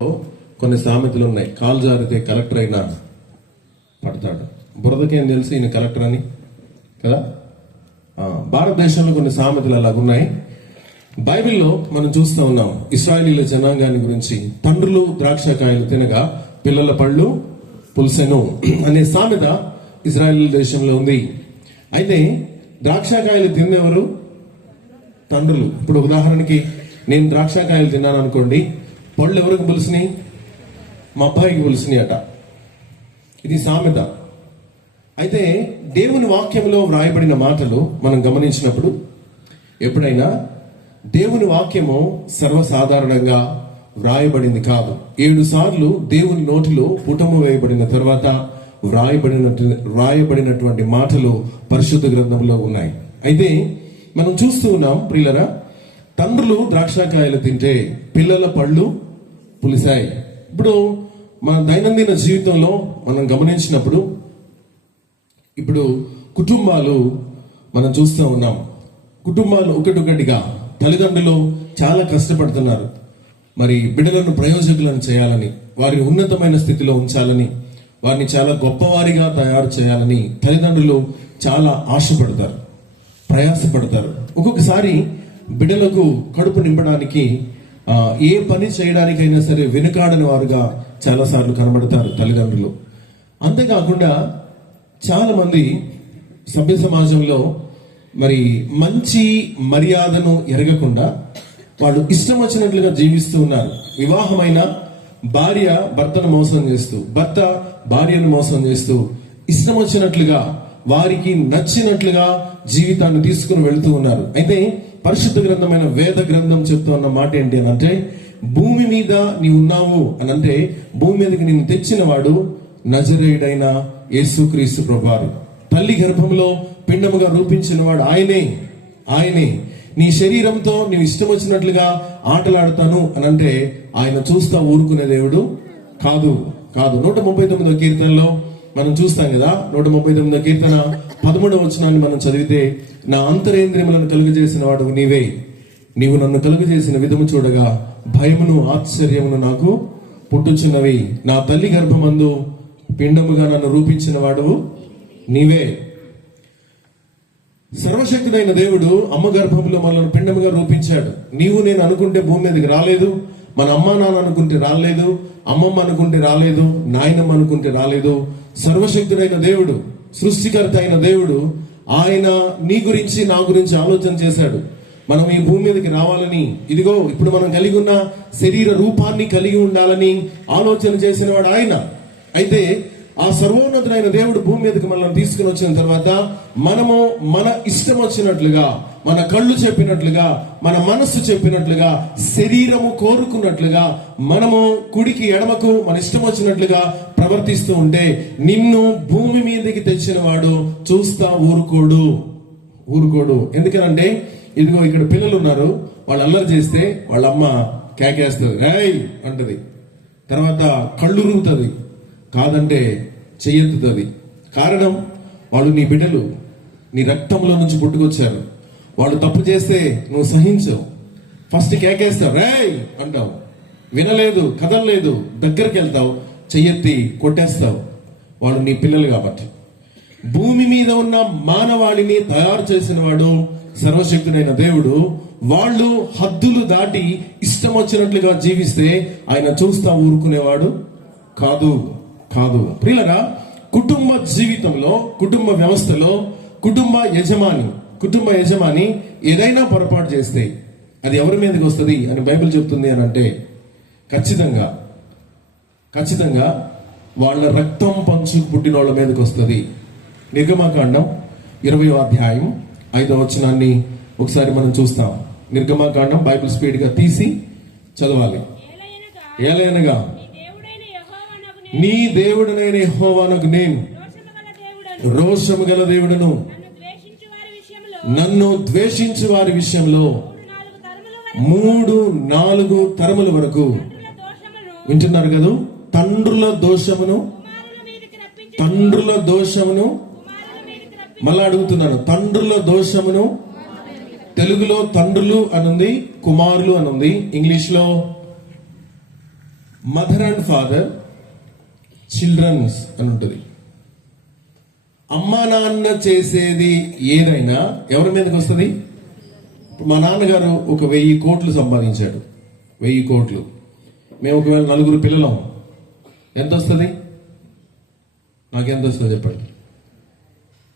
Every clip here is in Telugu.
కొన్ని సామెతలు ఉన్నాయి. కాలు జారితే కలెక్టర్ అయినా పడతాడు. బురదకేం తెలిసి ఈయన కలెక్టర్ అని కదా. భారతదేశంలో కొన్ని సామెతలు అలాగున్నాయి. బైబిల్లో మనం చూస్తూ ఉన్నాం ఇశ్రాయేలీల జనాంగాన్ని గురించి. తండ్రులు ద్రాక్షకాయలు తినగా పిల్లల పళ్ళు పులుసెను అనే సామెత ఇశ్రాయేల్ దేశంలో ఉంది. అయితే ద్రాక్షకాయలు తిన్నెవరు? తండ్రులు. ఇప్పుడు ఉదాహరణకి నేను ద్రాక్షకాయలు తిన్నాను అనుకోండి, పళ్ళు ఎవరికి పులిసినాయి? మా అబ్బాయికి పులిసినాయి అట. ఇది సామెత. అయితే దేవుని వాక్యంలో వ్రాయబడిన మాటలు మనం గమనించినప్పుడు, ఎప్పుడైనా దేవుని వాక్యము సర్వసాధారణంగా వ్రాయబడింది కాదు. 7 సార్లు దేవుని నోటిలో పుటము వేయబడిన తర్వాత వ్రాయబడినటువంటి మాటలు పరిశుద్ధ గ్రంథంలో ఉన్నాయి. అయితే మనం చూస్తూ ఉన్నాం ప్రియులరా, తండ్రులు ద్రాక్షకాయలు తింటే పిల్లల పళ్ళు పులిసాయి. ఇప్పుడు మన దైనందిన జీవితంలో మనం గమనించినప్పుడు, ఇప్పుడు కుటుంబాలు మనం చూస్తూ ఉన్నాం. కుటుంబాలు ఒకటొకటిగా తల్లిదండ్రులు చాలా కష్టపడుతున్నారు. మరి బిడ్డలను ప్రయోజకులను చేయాలని, వారిని ఉన్నతమైన స్థితిలో ఉంచాలని, వారిని చాలా గొప్పవారిగా తయారు చేయాలని తల్లిదండ్రులు చాలా ఆశపడతారు, ప్రయాసపడతారు. ఒక్కొక్కసారి బిడ్డలకు కడుపు నింపడానికి ఏ పని చేయడానికైనా సరే వెనుకాడని వారుగా చాలా సార్లు కనబడతారు తల్లిదండ్రులు. అంతేకాకుండా చాలా మంది సభ్య సమాజంలో మరి మంచి మర్యాదను ఎరగకుండా వాళ్ళు ఇష్టం వచ్చినట్లుగా జీవిస్తూ ఉన్నారు. వివాహమైన భార్య భర్తను మోసం చేస్తూ, భర్త భార్యను మోసం చేస్తూ, ఇష్టం వచ్చినట్లుగా వారికి నచ్చినట్లుగా జీవితాన్ని తీసుకుని వెళుతూ ఉన్నారు. అయితే పరిశుద్ధ గ్రంథమైన వేద గ్రంథం చెప్తూ ఉన్న మాట ఏంటి అని అంటే, భూమి మీద నీవు ఉన్నావు అని అంటే భూమి మీదకి నిన్ను తెచ్చిన వాడు నజరేయుడైన యేసుక్రీస్తు ప్రభువారు. తల్లి గర్భంలో పిండముగా రూపించిన వాడు ఆయనే. నీ శరీరంతో నీవు ఇష్టం వచ్చినట్లుగా ఆటలాడుతాను అని అంటే ఆయన చూస్తా ఊరుకునే దేవుడు కాదు. 139వ కీర్తనలో మనం చూస్తాం కదా. 139వ కీర్తన 13వ వచనాన్ని మనం చదివితే, నా అంతరేంద్రియములను కలుగజేసిన వాడు నీవు నన్ను కలుగజేసిన విధము చూడగా భయమును ఆశ్చర్యమును నాకు పుట్టుచున్నవి. నా తల్లి గర్భమందు పిండముగా నన్ను రూపించిన వాడు నీవే. సర్వశక్తుడైన దేవుడు అమ్మ గర్భంలో మనల్ని పిండముగా రూపించాడు. నీవు నేను అనుకుంటే భూమి మీదకి రాలేదు, మన అమ్మ నాన్న అనుకుంటే రాలేదు, అమ్మమ్మ అనుకుంటే రాలేదు, నాయనమ్మ అనుకుంటే రాలేదు. సర్వశక్తుడైన దేవుడు, సృష్టికర్త అయిన దేవుడు, ఆయన నీ గురించి నా గురించి ఆలోచన చేశాడు. మనం ఈ భూమి మీదకి రావాలని, ఇదిగో ఇప్పుడు మనం కలిగి ఉన్న శరీర రూపాన్ని కలిగి ఉండాలని ఆలోచన చేసిన వాడు ఆయన. అయితే ఆ సర్వోన్నతుడైన దేవుడు భూమి మీదకి మనల్ని తీసుకుని వచ్చిన తర్వాత మనము మన ఇష్టం వచ్చినట్లుగా, మన కళ్ళు చెప్పినట్లుగా, మన మనస్సు చెప్పినట్లుగా, శరీరము కోరుకున్నట్లుగా మనము కుడికి ఎడమకు మన ఇష్టం వచ్చినట్లుగా ప్రవర్తిస్తూ ఉంటే నిన్ను భూమి మీదకి తెచ్చిన వాడు చూస్తా ఊరుకోడు. ఎందుకనంటే ఇదిగో ఇక్కడ పిల్లలు ఉన్నారు, వాళ్ళు అల్లరి చేస్తే వాళ్ళ అమ్మ కేకేస్తుంది, రేయ్ అంటది. తర్వాత కళ్ళు రూతుంది, కాదంటే చెయ్యెత్తుతుంది. కారణం, వాళ్ళు నీ బిడ్డలు, నీ రక్తంలో నుంచి పుట్టుకొచ్చారు. వాళ్ళు తప్పు చేస్తే నువ్వు సహించవు, ఫస్ట్ కేకేస్తావు, రేయ్ అంటావు. వినలేదు, కదలలేదు, దగ్గరికి వెళ్తావు, చెయ్యెత్తి కొట్టేస్తావు. వాళ్ళు నీ పిల్లలు కాబట్టి. భూమి మీద ఉన్న మానవాళిని తయారు చేసిన వాడు సర్వశక్తుడైన దేవుడు. వాళ్ళు హద్దులు దాటి ఇష్టం వచ్చినట్లుగా జీవిస్తే ఆయన చూస్తా ఊరుకునేవాడు కాదు. ప్రియులరా, కుటుంబ జీవితంలో, కుటుంబ వ్యవస్థలో కుటుంబ యజమాని ఏదైనా పొరపాటు చేస్తే అది ఎవరి మీదకి వస్తుంది అని బైబిల్ చెప్తుంది అని అంటే ఖచ్చితంగా వాళ్ళ రక్తం పంచు పుట్టిన వాళ్ళ మీదకి వస్తుంది. నిర్గమాకాండం 20వ అధ్యాయం 5వ వచనాన్ని ఒకసారి మనం చూస్తాం. నిర్గమాకాండం బైబిల్ స్పీడ్ గా తీసి చదవాలి. ఏలయనగా నీ దేవుడనైన యెహోవానగు నేను రోషము గల దేవుడను, నన్ను ద్వేషించు వారి విషయంలో 3-4 తరముల వరకు, వింటున్నారు కదా, తండ్రుల దోషమును మళ్ళా అడుగుతున్నాను, తండ్రుల దోషమును తెలుగులో తండ్రులు అనుంది, కుమారులు అనుంది. ఇంగ్లీష్ లో మదర్ అండ్ ఫాదర్, చిల్డ్రన్స్ అని ఉంటుంది. అమ్మా నాన్న చేసేది ఏదైనా ఎవరి మీదకి వస్తుంది? మా నాన్నగారు ఒక 1000 కోట్లు సంపాదించాడు. 1000 కోట్లు. మేము ఒకవేళ 4 పిల్లలం, ఎంత వస్తుంది? నాకెంత వస్తుంది చెప్పండి.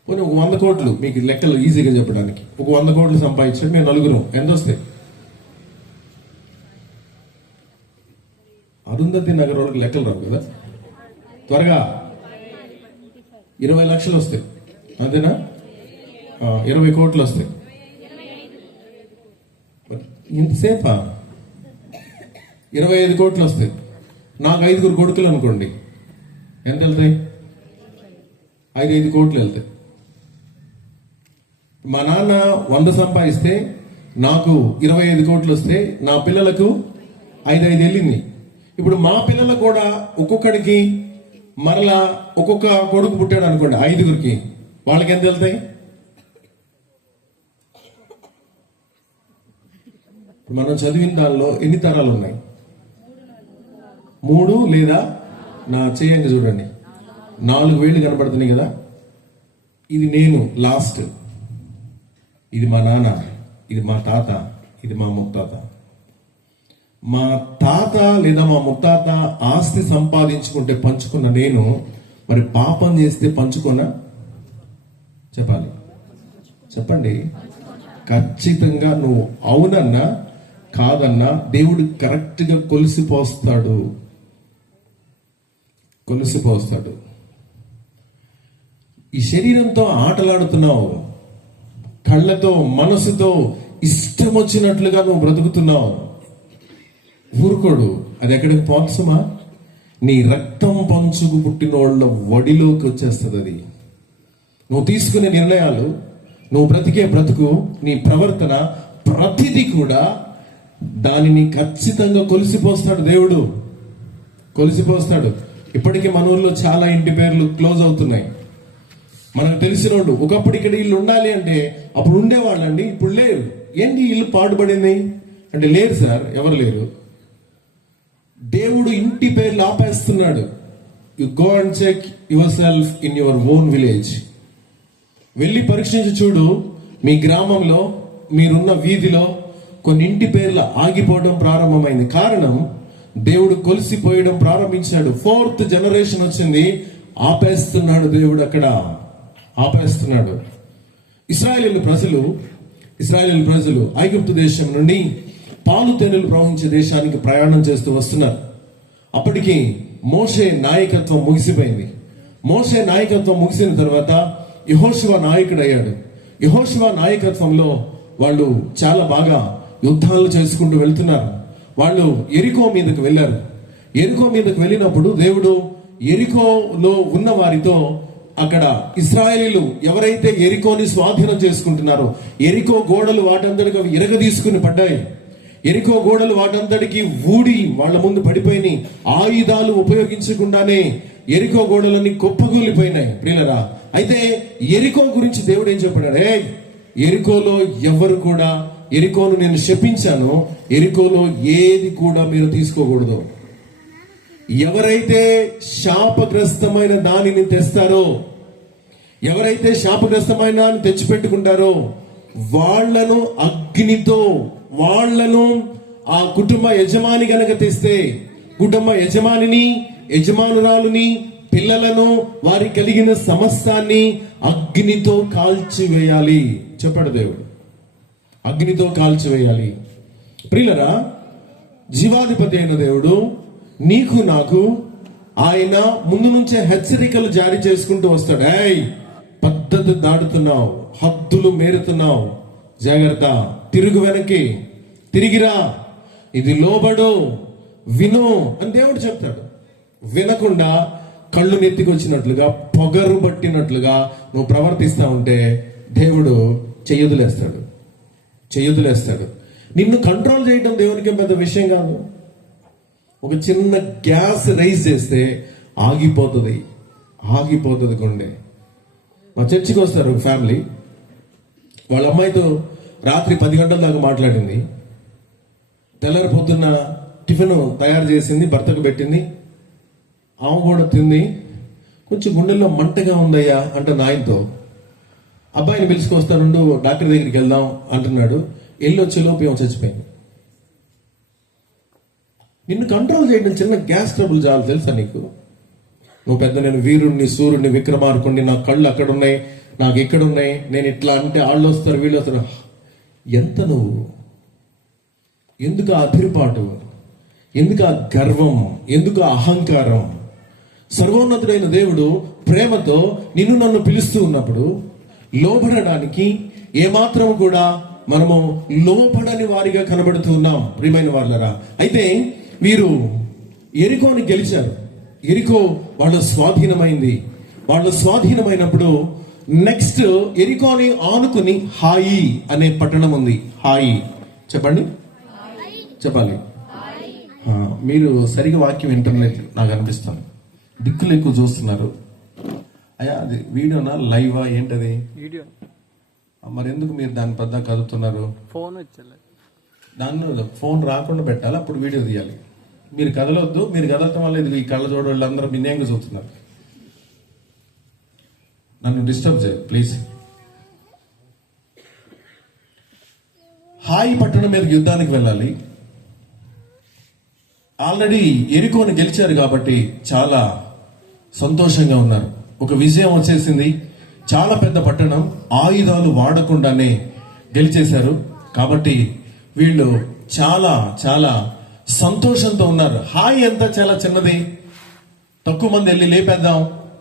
పోనీ ఒక 100 కోట్లు, మీకు లెక్కలు ఈజీగా చెప్పడానికి, ఒక 100 కోట్లు సంపాదించాడు, మేము 4, ఎంత వస్తాయి? అరుంధతి నగర్ వాళ్ళకి లెక్కలు రావు కదా, త్వరగా 20 లక్షలు వస్తాయి, అంతేనా? 20 కోట్లు వస్తాయి. ఇంతసేపా? 25 కోట్లు వస్తాయి. నాకు 5 కొడుకులు అనుకోండి, ఎంత వెళ్తాయి? 5 కోట్లు వెళ్తాయి. మా నాన్న 100 సంపాదిస్తే నాకు 25 కోట్లు వస్తే నా పిల్లలకు 5 వెళ్ళింది. ఇప్పుడు మా పిల్లలకు కూడా ఒక్కొక్కడికి మరలా ఒక్కొక్క కొడుకు పుట్టాడు అనుకోండి, 5 వాళ్ళకి ఎంత వెళ్తాయి? మనం చదివిన దానిలో ఎన్ని తరాలు ఉన్నాయి? 3 లేదా నా చేయండి చూడండి, 4 వేళ్ళు కనబడుతున్నాయి కదా. ఇది నేను లాస్ట్, ఇది మా నాన్న, ఇది మా తాత, ఇది మా ముత్తాత. మా తాత లేదా మా ముత్తాత ఆస్తి సంపాదించుకుంటే పంచుకున్న నేను, మరి పాపం చేస్తే పంచుకోనా? చెప్పాలి, చెప్పండి. ఖచ్చితంగా నువ్వు అవునన్నా కాదన్నా దేవుడు కరెక్ట్ గా కొలిసిపోస్తాడు. ఈ శరీరంతో ఆటలాడుతున్నావు, కళ్ళతో మనసుతో ఇష్టం వచ్చినట్లుగా నువ్వు బ్రతుకుతున్నావు. ఊరుకోడు, అది ఎక్కడికి పోన్సమా? నీ రక్తం పంచుకు పుట్టిన వాళ్ళ వడిలోకి వచ్చేస్తుంది. అది నువ్వు తీసుకునే నిర్ణయాలు, నువ్వు బ్రతికే బ్రతుకు, నీ ప్రవర్తన, ప్రతిదీ కూడా దానిని ఖచ్చితంగా కొలిసిపోస్తాడు దేవుడు, కొలిసిపోస్తాడు. ఇప్పటికీ మన ఊర్లో చాలా ఇంటి పేర్లు క్లోజ్ అవుతున్నాయి. మనకు తెలిసినోళ్ళు ఒకప్పుడు ఇక్కడ ఇల్లు ఉండాలి అంటే అప్పుడు ఉండేవాళ్ళండి, ఇప్పుడు లేరు. ఏంటి ఇల్లు పాడుపడింది అంటే లేరు సార్, ఎవరు లేరు. దేవుడు ఇంటి పేర్లు ఆపేస్తున్నాడు. You go and check yourself in your own village. వెళ్ళి పరీక్షించి చూడు, మీ గ్రామంలో మీరున్న వీధిలో కొన్ని ఇంటి పేర్లు ఆగిపోవడం ప్రారంభమైంది. కారణం, దేవుడు కొలిసిపోయడం ప్రారంభించాడు. 4th జనరేషన్ వచ్చింది, ఆపేస్తున్నాడు దేవుడు, అక్కడ ఆపేస్తున్నాడు. ఇశ్రాయేలు ప్రజలు ఐగుప్తు దేశం నుండి పాలు తేనెలు ప్రవహించే దేశానికి ప్రయాణం చేస్తూ వస్తున్నారు. అప్పటికి మోషే నాయకత్వం ముగిసిపోయింది. మోషే నాయకత్వం ముగిసిన తర్వాత యెహోషువ నాయకుడయ్యాడు. యెహోషువ నాయకత్వంలో వాళ్ళు చాలా బాగా యుద్ధాలు చేసుకుంటూ వెళ్తున్నారు. వాళ్ళు ఎరికో మీదకు వెళ్ళారు. ఎరికో మీదకు వెళ్ళినప్పుడు దేవుడు ఎరికోలో ఉన్న వారితో, అక్కడ ఇశ్రాయేలీలు ఎవరైతే ఎరికోని స్వాధీనం చేసుకుంటున్నారో, ఎరికో గోడలు వాటంతటికి అవి ఇరగదీసుకుని పడ్డాయి. ఎరికో గోడలు వాటంతటికి ఊడి వాళ్ళ ముందు పడిపోయినాయి. ఆయుధాలు ఉపయోగించకుండానే ఎరికో గోడలన్నీ కుప్పగూలిపోయినాయి. ప్రియులరా, అయితే ఎరికో గురించి దేవుడు ఏం చెప్పాడు? ఎరికోలో ఎవరు కూడా, ఎరికోను నేను శపించాను, ఎరికోలో ఏది కూడా మీరు తీసుకోకూడదు. ఎవరైతే శాపగ్రస్తమైన దానిని తెస్తారో, ఎవరైతే శాపగ్రస్తమైన దాన్ని తెచ్చిపెట్టుకుంటారో వాళ్లను అగ్నితో, వాళ్లను ఆ కుటుంబ యజమాని గనక తెస్తే, కుటుంబ యజమానిని, యజమానురాలుని, పిల్లలను, వారి కలిగిన సమస్తాన్ని అగ్నితో కాల్చివేయాలి. చెప్పాడు దేవుడు, అగ్నితో కాల్చివేయాలి. ప్రియులరా, జీవాధిపతి అయిన దేవుడు నీకు నాకు ఆయన ముందు నుంచే హెచ్చరికలు జారీ చేసుకుంటూ వస్తాడు. పద్ధతి దాటుతున్నావు, హద్దులు మేరుతున్నావు, జాగ్రత్త, తిరుగు వెనక్కి, తిరిగిరా, ఇది లోబడు, విను అని దేవుడు చెప్తాడు. వినకుండా కళ్ళు నెత్తికొచ్చినట్లుగా, పొగరు పట్టినట్లుగా నువ్వు ప్రవర్తిస్తా ఉంటే దేవుడు చెయ్యదులేస్తాడు. నిన్ను కంట్రోల్ చేయడం దేవునికి పెద్ద విషయం కాదు. ఒక చిన్న గ్యాస్ రైజ్ చేస్తే ఆగిపోతుంది గుండె. మా చర్చికి వస్తారు ఒక ఫ్యామిలీ, వాళ్ళ అమ్మాయితో రాత్రి 10 గంటల దాకా మాట్లాడింది. తెల్లారి పొద్దున్న టిఫిన్ తయారు చేసింది, భర్తకు పెట్టింది. ఆమె కూడా తింది. కొంచెం గుండెల్లో మంటగా ఉందయ్యా అంటే నాయనతో, అబ్బాయిని పిలుచుకొస్తానుండు, డాక్టర్ దగ్గరికి వెళ్దాం అంటున్నాడు. వచ్చేలోపు ఏమో చచ్చిపోయింది. నిన్ను కంట్రోల్ చేయడం చిన్న గ్యాస్ ట్రబుల్ చాలు, తెలుసా నీకు? నువ్వు పెద్ద నేను వీరుణ్ణి, సూర్యుడిని, విక్రమార్కుణ్ణి, నా కళ్ళు అక్కడ ఉన్నాయి, నాకు ఇక్కడ ఉన్నాయి, నేను ఇట్లా అంటే వాళ్ళు వస్తారు, వీళ్ళు వస్తారు. ఎంత నువ్వు, ఎందుకు ఆ అతిరిపాటు, ఎందుకు ఆ గర్వం, ఎందుకు ఆ అహంకారం? సర్వోన్నతుడైన దేవుడు ప్రేమతో నిన్ను నన్ను పిలుస్తూ ఉన్నప్పుడు లోబడడానికి ఏమాత్రం కూడా మనము లోపడని వారిగా కనబడుతూ ఉన్నాం, ప్రియమైన వాళ్ళరా. అయితే వీరు ఎరికోని గెలిచారు. ఎరికో వాళ్ళ స్వాధీనమైంది. వాళ్ళ స్వాధీనమైనప్పుడు నెక్స్ట్ ఎరికోని ఆనుకుని హాయి అనే పట్టణం ఉంది. హాయి చెప్పండి, చెప్పాలి. మీరు సరిగా వాక్యం వింటున్నట్టు నాకు అనిపిస్తుంది. దిక్కులు ఎక్కువ చూస్తున్నారు. అయ్యా అది వీడియోనా లైవా ఏంటది? వీడియో. మరి ఎందుకు మీరు దాని పెద్ద కదుతున్నారు? ఫోన్ వచ్చేది, దాన్ని ఫోన్ రాకుండా పెట్టాలి, అప్పుడు వీడియో తీయాలి. మీరు కదలొద్దు. మీరు కదలటం వల్ల ఇది ఈ కళ్ళ చూడ వాళ్ళందరూ బిన్యంగా చూస్తున్నారు. నన్ను డిస్టర్బ్ చేయ ప్లీజ్. హాయి పట్టణం మీదకి యుద్ధానికి వెళ్ళాలి. ఆల్రెడీ ఎరికోని గెలిచారు కాబట్టి చాలా సంతోషంగా ఉన్నారు. ఒక విజయం వచ్చేసింది. చాలా పెద్ద పట్టణం, ఆయుధాలు వాడకుండానే గెలిచేశారు. కాబట్టి వీళ్ళు చాలా చాలా సంతోషంతో ఉన్నారు. హాయి అంతా చాలా చిన్నది, తక్కువ మంది వెళ్ళి లేపేద్దాం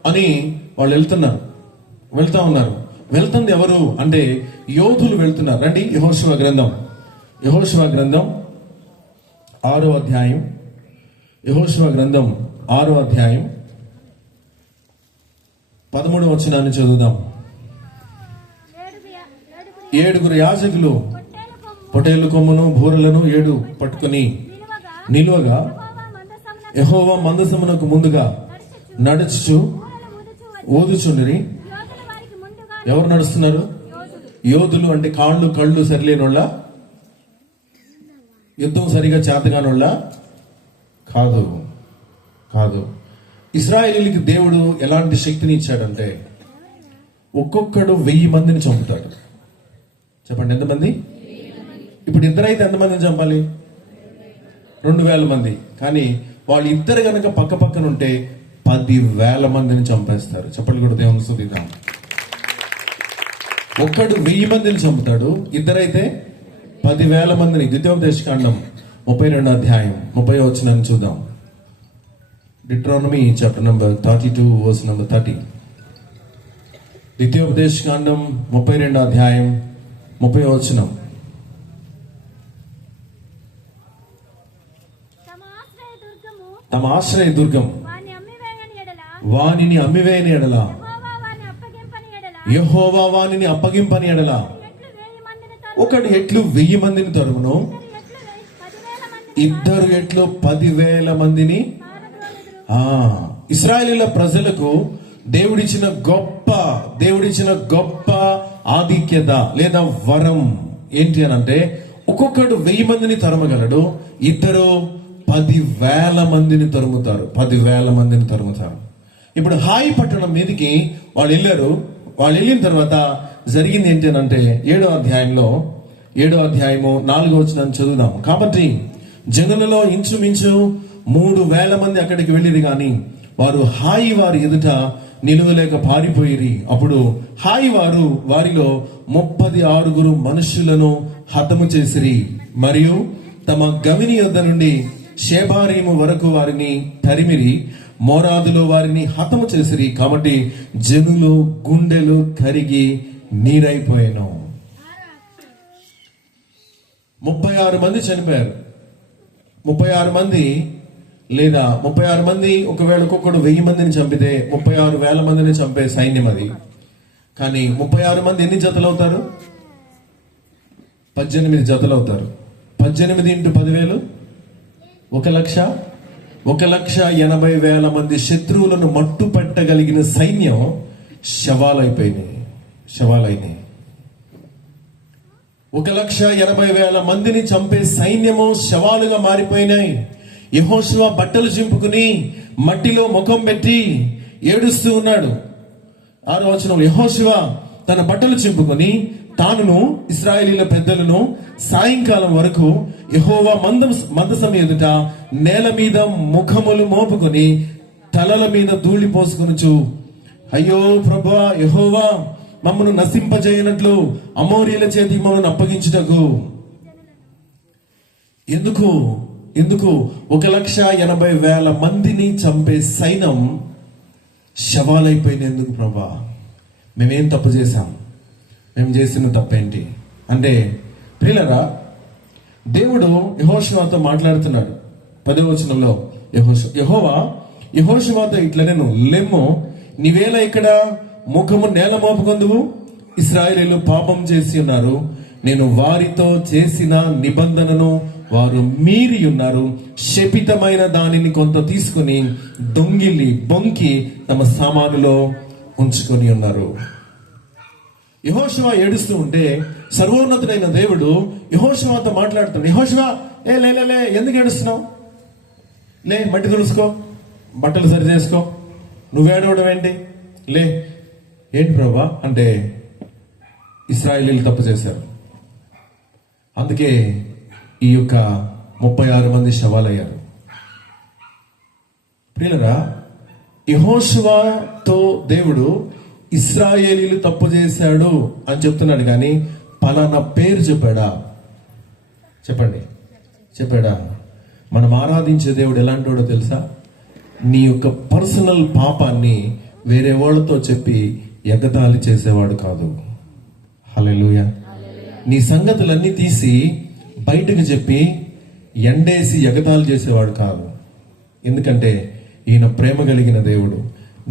అని వాళ్ళు వెళ్తా ఉన్నారు. వెళ్తుంది ఎవరు అంటే యోధులు వెళ్తున్నారు. రండి, యెహోషువ గ్రంథం 6వ అధ్యాయం. యెహోషువ గ్రంథం 6వ అధ్యాయం 13వ వచనాన్ని చదువుదాం. 7 యాజకులు పొటేలు కొమ్మును, బూరలను 7 పట్టుకుని నిలువగా యెహోవా మందసమునకు ముందుగా నడుచుచు ఊదుచుండిరి. ఎవరు నడుస్తున్నారు? యోధులు. అంటే కాళ్ళు కళ్ళు సరిలేనోళ్ళ, యుద్ధం సరిగా చేతగానోళ్ళ కాదు. ఇశ్రాయేలీయులకి దేవుడు ఎలాంటి శక్తిని ఇచ్చాడంటే ఒక్కొక్కడు 1000 మందిని చంపుతాడు. చెప్పండి ఎంతమంది? ఇప్పుడు ఇద్దరైతే ఎంతమందిని చంపాలి? 2000 మంది. కానీ వాళ్ళు ఇద్దరు గనక పక్క పక్కన ఉంటే 10,000 మందిని చంపేస్తారు. చెప్పండి కూడా దేవుని స్తుతిద్దాం. ఒక్కడు 1000 మందిని చంపుతాడు, ఇద్దరైతే 10,000 మందిని. ద్వితీయోపదేశకాండం 32వ అధ్యాయం 30వ వచనాన్ని చూద్దాం. Deuteronomy chapter number 32 verse number 30. ద్వితీయోపదేశకాండం 32వ అధ్యాయం 30వ వచనం. తమ ఆశ్రయ దుర్గం వానిని అమ్మివేయని ఎడల, యెహోవా వానిని అప్పగింపని ఎడల, ఒకడు ఎట్లు 1000 మందిని తరుమును, ఇద్దరు ఎట్లు 10,000 మందిని. ఇశ్రాయేలీయుల ప్రజలకు దేవుడిచ్చిన గొప్ప ఆధిక్యత లేదా వరం ఏంటి అని అంటే ఒక్కొక్కడు 1000 మందిని తరమగలడు, ఇద్దరు 10,000 మందిని తరుముతారు. 10,000 మందిని తరుముతారు. ఇప్పుడు హాయి పట్టణం మీదకి వాళ్ళు వెళ్ళారు. వాళ్ళు వెళ్ళిన తర్వాత జరిగింది ఏంటి అని అంటే 7వ అధ్యాయము 4వ వచనాన్ని చదువుదాం. కాబట్టి జనులలో ఇంచుమించు 3,000 మంది అక్కడికి వెళ్ళిరు గాని వారు హాయి వారి ఎదుట నిలువలేక పారిపోయిరి. అప్పుడు హాయి వారు వారిలో 36 మనుషులను హతము చేసిరి, మరియు తమ గవిని యొద్ద నుండి షేబారీము వరకు వారిని తరిమిరి, మోరాదులో వారిని హతము చేసిరి. కాబట్టి జనులు గుండెలు కరిగి నీరైపోయాను. 36 మంది చనిపోయారు. 36 మంది లేదా 36 మంది, ఒకవేళ ఒక్కొక్కడు 1000 మందిని చంపితే 36,000 మందిని చంపే సైన్యం అది. కానీ 36 మంది ఎన్ని జతలు అవుతారు? 18 జతలు అవుతారు. 18 ఇంటూ 10,000 1,80,000 మంది శత్రువులను మట్టు పెట్టగలిగిన సైన్యం శవాలైనాయి. 1,80,000 మందిని చంపే సైన్యము శవాలుగా మారిపోయినాయి. యెహోషువ బట్టలు చింపుకుని మట్టిలో ముఖం పెట్టి ఏడుస్తూ ఉన్నాడు. 6వ వచనం, యెహోషువ తన బట్టలు చింపుకొని తానును ఇశ్రాయేలీయుల పెద్దలను సాయంకాలం వరకు యెహోవా మందసం ఎదుట నేల మీద ముఖములు మోపుకొని తలల మీద ధూళి పోసుకొనుచు, అయ్యో ప్రభువా యెహోవా, మమ్మను నశింపజేయనట్లు అమోరీల చేతికి మమ్మల్ని అప్పగించుటకు ఎందుకు 1,80,000 మందిని చంపే సైన్యం శవాలైపోయింది ఎందుకు ప్రభా? మేమేం తప్పు చేశాం? మేము చేసిన తప్పేంటి అంటే, ప్రియులారా, దేవుడు యెహోషువతో మాట్లాడుతున్నాడు. 10వ వచనంలో యెహోషువతో ఇట్లా, నేను లెమ్ము, నీవేళ ఇక్కడ ముఖము నేల మోపుకొందువు, ఇశ్రాయేలీయులు పాపం చేసి ఉన్నారు, నేను వారితో చేసిన నిబంధనను వారు మీరి ఉన్నారు, శపితమైన దానిని కొంత తీసుకుని దొంగిలి బొంకి తమ సామానులో ఉంచుకొని ఉన్నారు. యెహోషువ ఏడుస్తూ ఉంటే సర్వోన్నతుడైన దేవుడు యెహోషువతో మాట్లాడుతున్నాడు. యెహోషువ, లే, ఎందుకు ఏడుస్తున్నావు? లే, మట్టి తులుసుకో, బట్టలు సరి చేసుకో, నువ్వేడవడం ఏంటి? లే. ఏంటి ప్రభా అంటే, ఇశ్రాయేలీయులు తప్పు చేశారు, అందుకే ఈ యొక్క 36 మంది శవాలయ్యారు. ప్రియులరా, యెహోషువతో దేవుడు ఇశ్రాయేలీయులు తప్పు చేశాడు అని చెప్తున్నాడు, కానీ పలానా పేరు చెప్పాడా? చెప్పాడా? మనం ఆరాధించే దేవుడు ఎలాంటి వాడో తెలుసా? నీ యొక్క పర్సనల్ పాపాన్ని వేరే వాళ్ళతో చెప్పి ఎగతాళి చేసేవాడు కాదు. హల్లెలూయా. నీ సంగతులన్నీ తీసి బయటకు చెప్పి ఎండేసి ఎగతాళి చేసేవాడు కాదు. ఎందుకంటే ఈయన ప్రేమ కలిగిన దేవుడు.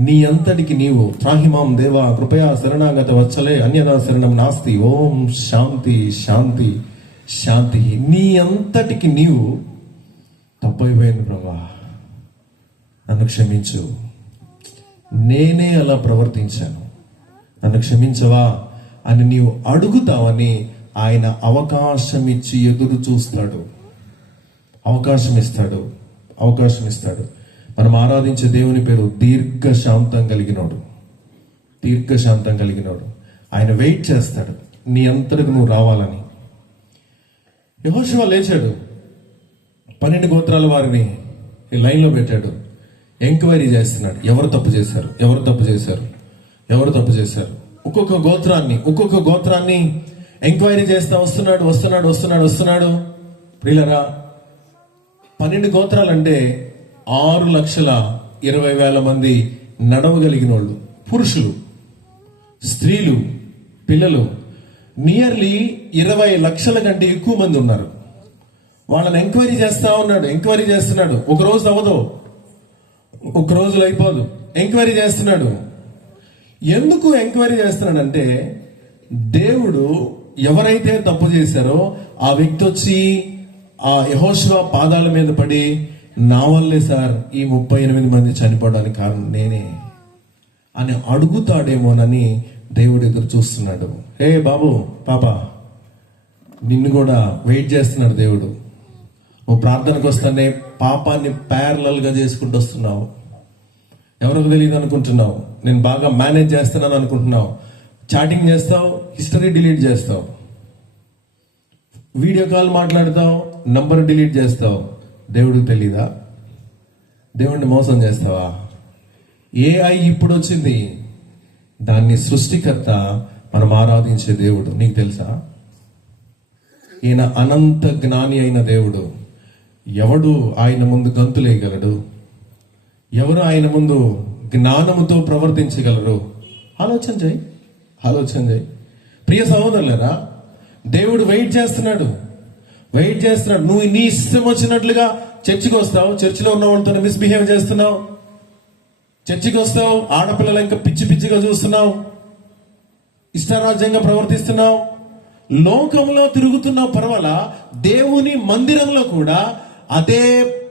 నీ అంతటికి నీవు త్రాహిమాం దేవా కృపయా శరణాగత వచ్చలే అన్యదా శరణం నాస్తి, ఓం శాంతి శాంతి శాంతి. నీ అంతటికి నీవు తప్పైపోయింది ప్రభా, నన్ను క్షమించు, నేనే అలా ప్రవర్తించాను, నన్ను క్షమించవా అని నీవు అడుగుతావని ఆయన అవకాశం ఇచ్చి ఎదురు చూస్తాడు. అవకాశం ఇస్తాడు. మనం ఆరాధించే దేవుని పేరు దీర్ఘశాంతం కలిగినోడు. ఆయన వెయిట్ చేస్తాడు నీ అంతటికి నువ్వు రావాలని. యెహోషువ లేచాడు, 12 గోత్రాల వారిని లైన్లో పెట్టాడు, ఎంక్వైరీ చేస్తున్నాడు. ఎవరు తప్పు చేశారు? ఒక్కొక్క గోత్రాన్ని ఎంక్వైరీ చేస్తా వస్తున్నాడు. ప్రియులరా, 12 గోత్రాలంటే 6,20,000 మంది నడవగలిగిన వాళ్ళు, పురుషులు, స్త్రీలు, పిల్లలు, నియర్లీ 20 లక్షల కంటే ఎక్కువ మంది ఉన్నారు. వాళ్ళని ఎంక్వైరీ చేస్తున్నాడు. ఒక రోజు అవ్వదు, ఒక రోజులో అయిపోదు, ఎంక్వైరీ చేస్తున్నాడు. ఎందుకు ఎంక్వైరీ చేస్తున్నాడంటే, దేవుడు ఎవరైతే తప్పు చేశారో ఆ వ్యక్తి వచ్చి ఆ యెహోషువ పాదాల మీద పడి, నా వల్లే సార్ ఈ 38 మంది చనిపోవడానికి కారణం నేనే అని అడుగుతాడేమోనని దేవుడు ఎదురు చూస్తున్నాడు. హే బాబు, పాప, నిన్ను కూడా వెయిట్ చేస్తున్నాడు దేవుడు. నువ్వు ప్రార్థనకు వస్తానే పాపాన్ని ప్యారలల్ గా చేసుకుంటూ వస్తున్నావు. ఎవరికి తెలియదు అనుకుంటున్నావు, నేను బాగా మేనేజ్ చేస్తున్నాను అనుకుంటున్నావు. చాటింగ్ చేస్తావు, హిస్టరీ డిలీట్ చేస్తావు, వీడియో కాల్ మాట్లాడతావు, నంబర్ డిలీట్ చేస్తావు. దేవుడికి తెలీదా? దేవుడిని మోసం చేస్తావా? AI ఇప్పుడు వచ్చింది, దాన్ని సృష్టికర్త మనం ఆరాధించే దేవుడు. నీకు తెలుసా? ఈయన అనంత జ్ఞాని అయిన దేవుడు. ఎవడు ఆయన ముందు గంతులేయగలడు? ఎవరు ఆయన ముందు జ్ఞానముతో ప్రవర్తించగలరు? ఆలోచన చేయి. ప్రియ సహోదరులారా, దేవుడు వెయిట్ చేస్తున్నాడు. నువ్వు నీ ఇష్టం వచ్చినట్లుగా చర్చికి వస్తావు, చర్చిలో ఉన్న వాళ్ళతో మిస్బిహేవ్ చేస్తున్నావు. చర్చికి వస్తావు, ఆడపిల్లలు ఇంకా పిచ్చిగా చూస్తున్నావు, ఇష్టారాజ్యంగా ప్రవర్తిస్తున్నావు, లోకంలో తిరుగుతున్నావు. పర్వాలా, దేవుని మందిరంలో కూడా అదే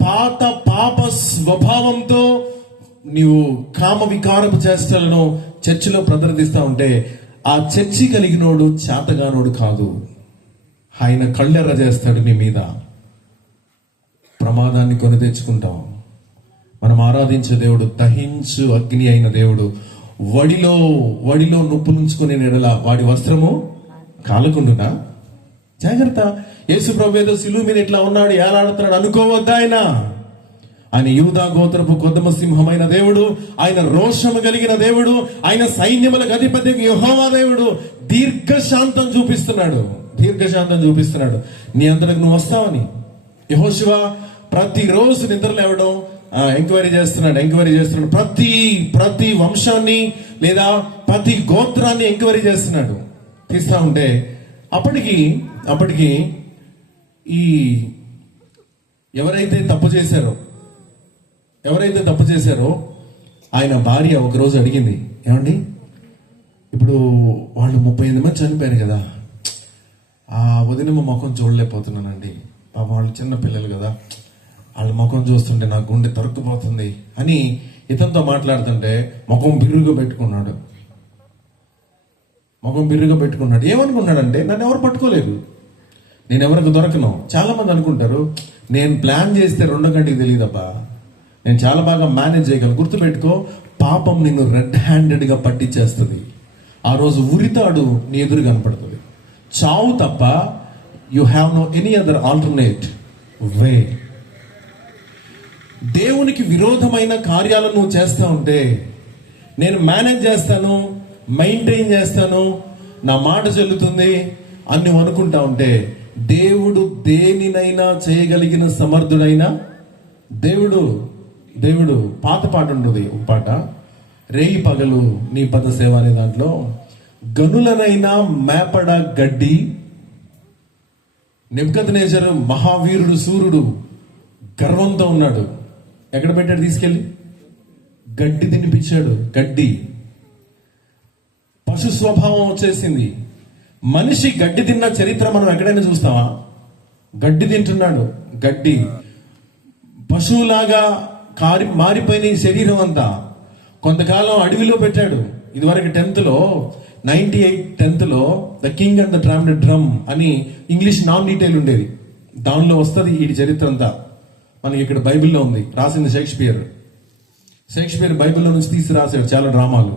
పాత పాప స్వభావంతో నీవు కామ వికారపు చేష్టలను చర్చిలో ప్రదర్శిస్తా ఉంటే ఆ చర్చి కలిగినోడు చేతగానోడు కాదు. ఆయన కళ్ళెర్ర చేస్తాడు నీ మీద. ప్రమాదాన్ని కొని తెచ్చుకుంటాం. మనం ఆరాధించే దేవుడు దహించు అగ్ని అయిన దేవుడు. వడిలో నొప్పులుంచుకునే నెడల వాడి వస్త్రము కాలకుండునా? జాగ్రత్త. యేసు ప్రభు ఏదో సిలువ మీద ఇట్లా ఉన్నాడు, ఏలాడుతున్నాడు అనుకోవద్దా? ఆయన యూదా గోత్రపు కొదమ సింహమైన దేవుడు, ఆయన రోషము కలిగిన దేవుడు, ఆయన సైన్యములకు అధిపతి యెహోవా దేవుడు దీర్ఘశాంతం చూపిస్తున్నాడు. నీ అంతకు నువ్వు వస్తావని. యెహోషువ ప్రతిరోజు నిద్ర లేవడం ఎంక్వైరీ చేస్తున్నాడు. ప్రతి వంశాన్ని లేదా ప్రతి గోత్రాన్ని ఎంక్వైరీ చేస్తున్నాడు. తీస్తా ఉంటే అప్పటికి ఈ ఎవరైతే తప్పు చేశారో ఆయన భార్య ఒకరోజు అడిగింది, ఏమండి ఇప్పుడు వాళ్ళు 38 మంది చనిపోయారు కదా, ఆ వదినమ్మ ముఖం చూడలేకపోతున్నానండి, పాప వాళ్ళు చిన్న పిల్లలు కదా, వాళ్ళ ముఖం చూస్తుంటే నా గుండె తరుక్కుపోతుంది అని ఇతనితో మాట్లాడుతుంటే ముఖం బిర్రుగా పెట్టుకున్నాడు. ఏమనుకున్నాడంటే, నన్ను ఎవరు పట్టుకోలేదు, నేను ఎవరికి దొరకను. చాలా మంది అనుకుంటారు, నేను ప్లాన్ చేస్తే 2 గంటకి తెలియదబ్బా, నేను చాలా బాగా మేనేజ్ చేయగలను. గుర్తుపెట్టుకో, పాపం నిన్ను రెడ్ హ్యాండెడ్గా పట్టించేస్తుంది. ఆ రోజు ఉరితాడు నీ ఎదురు కనపడుతుంది. చావు తప్ప you have no any other alternate way. దేవునికి విరోధమైన కార్యాలను నువ్వు చేస్తా ఉంటే, నేను మేనేజ్ చేస్తాను, మెయింటైన్ చేస్తాను, నా మాట చెల్లుతుంది అని నువ్వు అనుకుంటా ఉంటే, దేవుడు దేనినైనా చేయగలిగిన సమర్థుడైన దేవుడు. పాత పాట ఉండదు, ఒక పాట, రేయి పగలు నీ పద సేవ అనే దాంట్లో, గనులనైనా మేపడ గడ్డి. నెబుకద్నెజరు మహావీరుడు, సూర్యుడు గర్వంతో ఉన్నాడు. ఎక్కడ పెట్టాడు? తీసుకెళ్ళి గడ్డి తినిపించాడు. గడ్డి పశు స్వభావం వచ్చేసింది. మనిషి గడ్డి తిన్న చరిత్ర మనం ఎక్కడైనా చూస్తావా? గడ్డి తింటున్నాడు. గడ్డి పశువులాగా మారిపోయిన ఈ శరీరం అంతా. కొంతకాలం అడవిలో పెట్టాడు. ఇదివరకు 98 లో the king and the drum అని ఇంగ్లీష్ నాన్ డీటెయిల్ ఉండేది. దానిలో వస్తుంది ఈ చరిత్ర అంతా. మనకి ఇక్కడ బైబిల్లో ఉంది, రాసింది షేక్స్పియర్ బైబిల్లో నుంచి తీసి రాశాడు చాలా డ్రామాలు.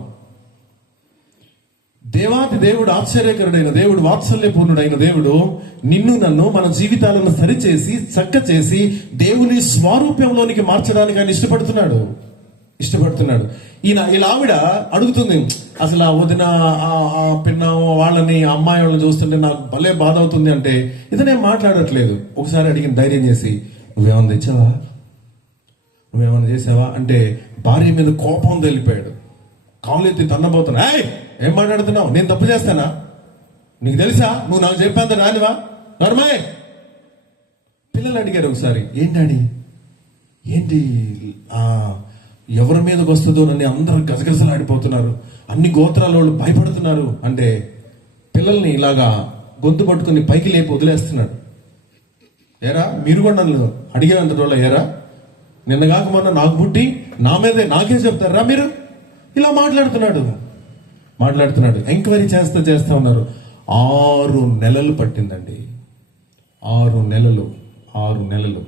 దేవాది దేవుడు, ఆశ్చర్యకరుడైన దేవుడు, వాత్సల్యపూర్ణుడైన దేవుడు నిన్ను నన్ను మన జీవితాలను సరిచేసి చక్క చేసి దేవుని స్వరూపంలోనికి మార్చడానికి ఆయన ఇష్టపడుతున్నాడు. ఇలా ఆవిడ అడుగుతుంది, అసలు ఆ వదిన, ఆ పిన్న వాళ్ళని, అమ్మాయి వాళ్ళని చూస్తుంటే నాకు భలే బాధ అవుతుంది అంటే, ఇతనేం మాట్లాడట్లేదు. ఒకసారి అడిగిన ధైర్యం చేసి, నువ్వేమన్నా తెచ్చావా, నువ్వేమన్నా చేసావా అంటే భార్య మీద కోపం తెలిపాడు. కాళ్ళెత్తి తన్నబోతున్నా, ఏం మాట్లాడుతున్నావు, నేను తప్పు చేస్తానా, నీకు తెలుసా, నువ్వు నాకు చెప్పేంత రానివా, నర్మాయ్. పిల్లలు అడిగారు ఒకసారి, ఏంటి ఎవరి మీదకి వస్తుందో నన్ను అందరూ గజగజలాడిపోతున్నారు, అన్ని గోత్రాల వాళ్ళు భయపడుతున్నారు అంటే, పిల్లల్ని ఇలాగా గొంతు పట్టుకుని పైకి లేపి వదిలేస్తున్నాడు. ఏరా మీరు కూడా నన్ను అడిగేంత రోజుల, ఏరా నిన్నగాక మొన్న నాకు పుట్టి నా మీదే నాకే చెప్తారా మీరు, ఇలా మాట్లాడుతున్నాడు. ఎంక్వైరీ చేస్తా ఉన్నారు. 6 నెలలు పట్టిందండి. 6 నెలలు.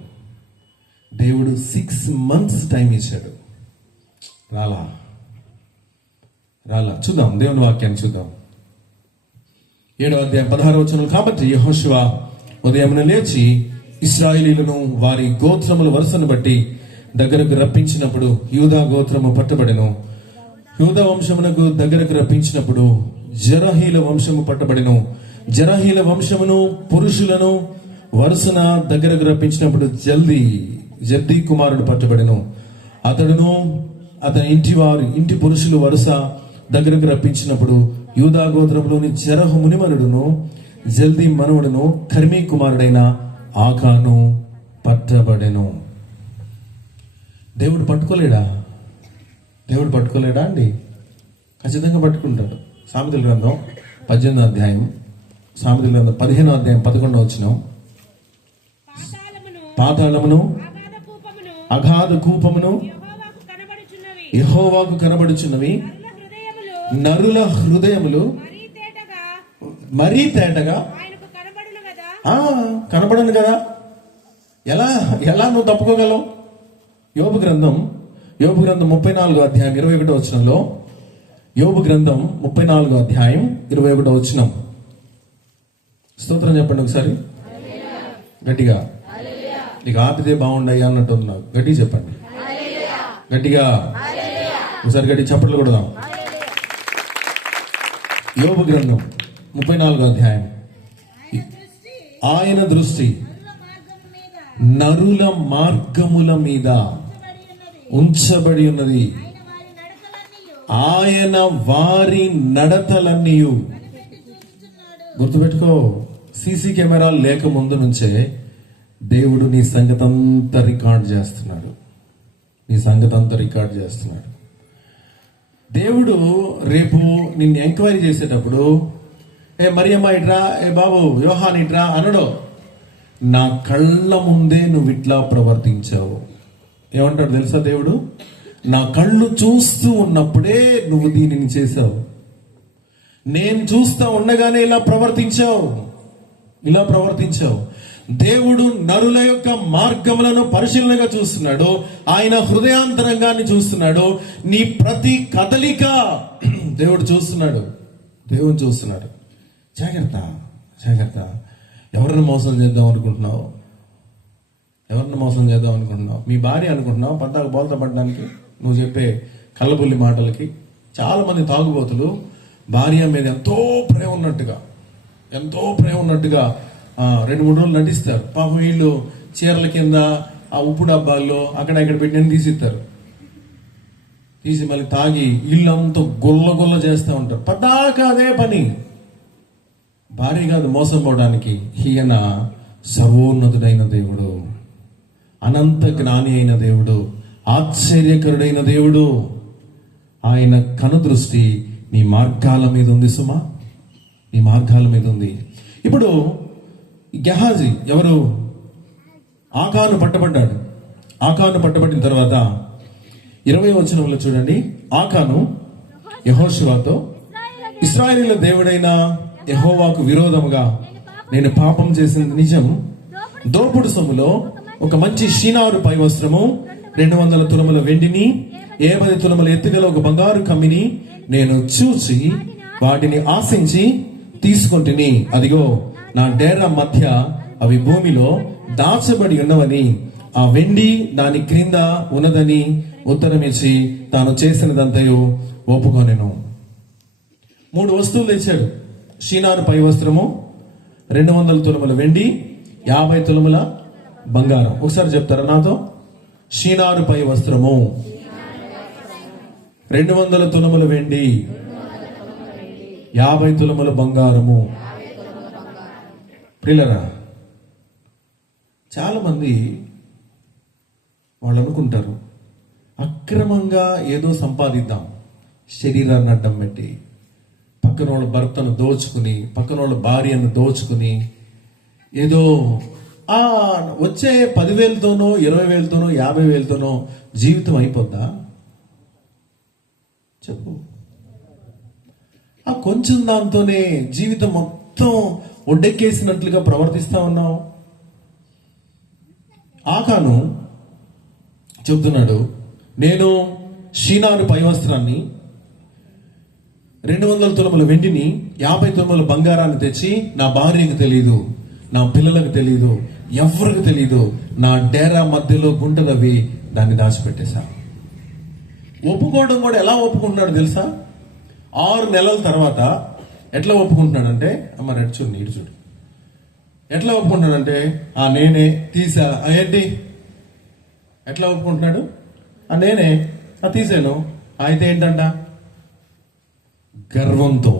దేవుడు 6 months టైం ఇచ్చాడు. రాలా. చూద్దాం దేవుని వాక్యాన్ని చూద్దాం. 7వ అధ్యాయం 16వ వచనం. కాబట్టి యెహోషువ ఉదయమున లేచి ఇశ్రాయేలీయులను వారి గోత్రముల వరుసను బట్టి దగ్గరకు రప్పించినప్పుడు యూదా గోత్రము పట్టబడెను. యూదా వంశమునకు దగ్గరకు రప్పించినప్పుడు జెరహీల వంశము పట్టబడెను. జెరహీల వంశమును పురుషులను వరుసన దగ్గరకు రప్పించినప్పుడు జల్దీ కుమారుడు పట్టబడెను. అతడును అతని ఇంటి పురుషులు వరుస దగ్గరకు రప్పించినప్పుడు యూదా గోత్రములోని జెరహు మునిమనుడును జల్దీ మనవడును కర్మీ కుమారుడైన ఆకాను పట్టబడెను. దేవుడు పట్టుకోలేడా అండి? ఖచ్చితంగా పట్టుకుంటాడు. సామెతల గ్రంథం 18వ అధ్యాయం, సామెతల గ్రంథం 15వ అధ్యాయం 11వ వచనం. పాతాళమును అగాధ కూపమును యెహోవాకు కనబడుచున్నవి, నరుల హృదయములు మరీ తేటగా కనబడను కదా. ఎలా ఎలా నువ్వు తప్పుకోగలవు? యోబు గ్రంథం 34 అధ్యాయం 21 వచనంలో, యోబు గ్రంథం 34 అధ్యాయం 21 వచనం. స్తోత్రం చెప్పండి ఒకసారి గట్టిగా. నీకు ఆపితే బాగుండయ్యా అన్నట్టు ఉంది నాకు. గట్టిగా చెప్పండి, గట్టిగా ఒకసారి గట్టి చప్పట్లు కొడదాం. యోబు గ్రంథం 34 అధ్యాయం. ఆయన దృష్టి నరుల మార్గముల మీద ఉంచబడి ఉన్నది, ఆయన వారి నడతలన్నీ. గుర్తుపెట్టుకో, సీసీ కెమెరాలు లేక ముందు నుంచే దేవుడు నీ సంగతంతా రికార్డ్ చేస్తున్నాడు. నీ సంగతంతా రికార్డ్ చేస్తున్నాడు. దేవుడు రేపు నిన్ను ఎంక్వైరీ చేసేటప్పుడు, ఏ మరియమ్మ ఇట్రా, ఏ బాబు యోహాన్ ఇట్రా అనడు. నా కళ్ళ ముందే నువ్వు ఇట్లా ప్రవర్తించావు. ఏమంటాడు తెలుసా దేవుడు? నా కళ్ళు చూస్తూ ఉన్నప్పుడే నువ్వు దీనిని చేశావు. నేను చూస్తా ఉండగానే ఇలా ప్రవర్తించావు. దేవుడు నరుల యొక్క మార్గములను పరిశీలనగా చూస్తున్నాడు. ఆయన హృదయాంతరంగాన్ని చూస్తున్నాడు. నీ ప్రతి కదలిక దేవుడు చూస్తున్నాడు. జాగ్రత్త. ఎవరిని మోసం చేద్దాం అనుకుంటున్నావు? మీ భార్య అనుకుంటున్నావు పద్దాకు బోల్తా పడడానికి? నువ్వు చెప్పే కళ్ళబుల్లి మాటలకి. చాలా మంది తాగుబోతులు భార్య మీద ఎంతో ప్రేమ ఉన్నట్టుగా 2-3 రోజులు నటిస్తారు. పాపం వీళ్ళు చీరల కింద ఆ ఉప్పు డబ్బాల్లో అక్కడ ఇక్కడ పెట్టి తీసిస్తారు. తీసి మళ్ళీ తాగి ఇల్లంతా గొల్ల చేస్తూ ఉంటారు. పద్దాక అదే పని. భార్య కాదు మోసం పోవడానికి. ఈయన సర్వోన్నతుడైన దేవుడు, అనంత జ్ఞాని అయిన దేవుడు, ఆశ్చర్యకరుడైన దేవుడు. ఆయన కనుదృష్టి నీ మార్గాల మీద ఉంది సుమా, నీ మార్గాల మీద ఉంది. ఇప్పుడు గెహాజీ ఎవరు? ఆకాను పట్టబడ్డాడు. ఆకాను పట్టబడిన తర్వాత 20వ వచనంలో చూడండి. ఆకాను యెహోషువతో, ఇశ్రాయేలీయుల దేవుడైన యెహోవాకు విరోధముగా నేను పాపం చేసింది నిజం. దోపుడు సొమ్ములో ఒక మంచి షీనారు పై వస్త్రము, 200 తులముల వెండిని, 50 తులముల ఎత్తుగల ఒక బంగారు కమ్మిని నేను చూసి వాటిని ఆశించి తీసుకొంటిని. అదిగో నా డేరా మధ్య అవి భూమిలో దాచబడి ఉన్నవని, ఆ వెండి దాని క్రింద ఉన్నదని ఉత్తరమిచ్చి తాను చేసినదంతయు ఒప్పుకొనెను. 3 వస్తువులు తెచ్చాడు. షీనారు పై వస్త్రము, 200 తులముల వెండి, 50 తులముల బంగారం. ఒకసారి చెప్తారా నాతో? షీనారు పై వస్త్రము, 200 తులముల వెండి, 50 తులముల బంగారము. ప్రియులారా, చాలా మంది వాళ్ళు అనుకుంటారు అక్రమంగా ఏదో సంపాదిద్దాం, శరీరాన్ని అడ్డం పెట్టి, పక్కన వాళ్ళ భర్తను దోచుకుని, పక్కన వాళ్ళ భార్యను దోచుకుని, ఏదో వచ్చే 10,000తోనో 20,000తోనో 50,000తోనో జీవితం అయిపోద్దా? చెప్పు. ఆ కొంచెం దాంతోనే జీవితం మొత్తం ఒడ్డెక్కేసినట్లుగా ప్రవర్తిస్తా ఉన్నావు. ఆకాను చెప్తున్నాడు, నేను షీనారు పై వస్త్రాన్ని, 200 తులముల వెండిని, 50 తులముల బంగారాన్ని తెచ్చి నా భార్యకు తెలియదు, నా పిల్లలకు తెలియదు, ఎవరికి తెలియదు, నా డేరా మధ్యలో గుంటదవి దాన్ని దాచిపెట్టేశా. ఒప్పుకోవడం కూడా ఎలా ఒప్పుకుంటున్నాడు తెలుసా? 6 నెలల తర్వాత ఎట్లా ఒప్పుకుంటున్నాడంటే, అమ్మ నడుచుడు నీడుచుడు, ఎట్లా ఒప్పుకుంటున్నాడంటే, నేనే తీసా. ఏంటి? ఎట్లా ఒప్పుకుంటున్నాడు? నేనే తీసాను. అయితే ఏంటంట? గర్వంతో,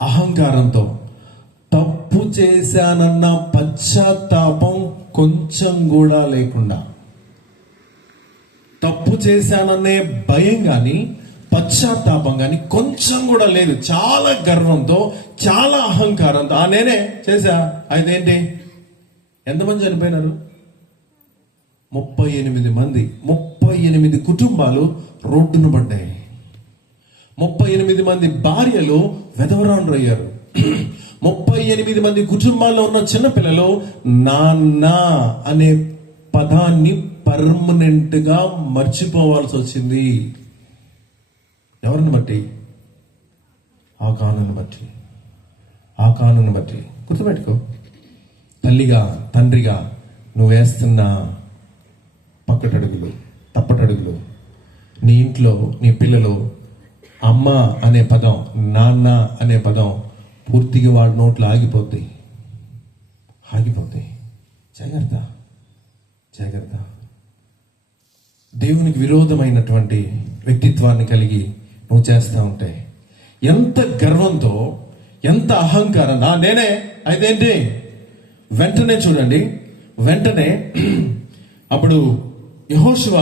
అహంకారంతో, తప్పు చేశానన్న పశ్చాత్తాపం కొంచెం కూడా లేకుండా, తప్పు చేశాననే భయం కానీ పశ్చాత్తాపం కానీ కొంచెం కూడా లేదు. చాలా గర్వంతో, చాలా అహంకారంతో నేనే చేశా. అయితే ఏంటి? ఎంతమంది చనిపోయినారు? 38 మంది. 38 కుటుంబాలు రోడ్డును పడ్డాయి. 38 మంది భార్యలు వెధవరాండ్రు అయ్యారు. 38 మంది కుటుంబాల్లో ఉన్న చిన్న పిల్లలు నాన్న అనే పదాన్ని పర్మనెంట్ గా మర్చిపోవాల్సి వచ్చింది. ఎవరిని బట్టి? ఆకానుని బట్టి. ఆకానుని బట్టి. గుర్తుపెట్టుకో, తల్లిగా తండ్రిగా నువ్వు వేస్తున్న పక్కటడుగులు, తప్పటడుగులు, నీ ఇంట్లో నీ పిల్లలు అమ్మ అనే పదం, నాన్న అనే పదం పూర్తిగా వాడి నోట్లో ఆగిపోతాయి. జాగ్రత్త, జాగ్రత్త. దేవునికి విరోధమైనటువంటి వ్యక్తిత్వాన్ని కలిగి నువ్వు చేస్తూ ఉంటే ఎంత గర్వంతో, ఎంత అహంకారం, నేనే అదేంటి. వెంటనే చూడండి, వెంటనే అప్పుడు యెహోషువ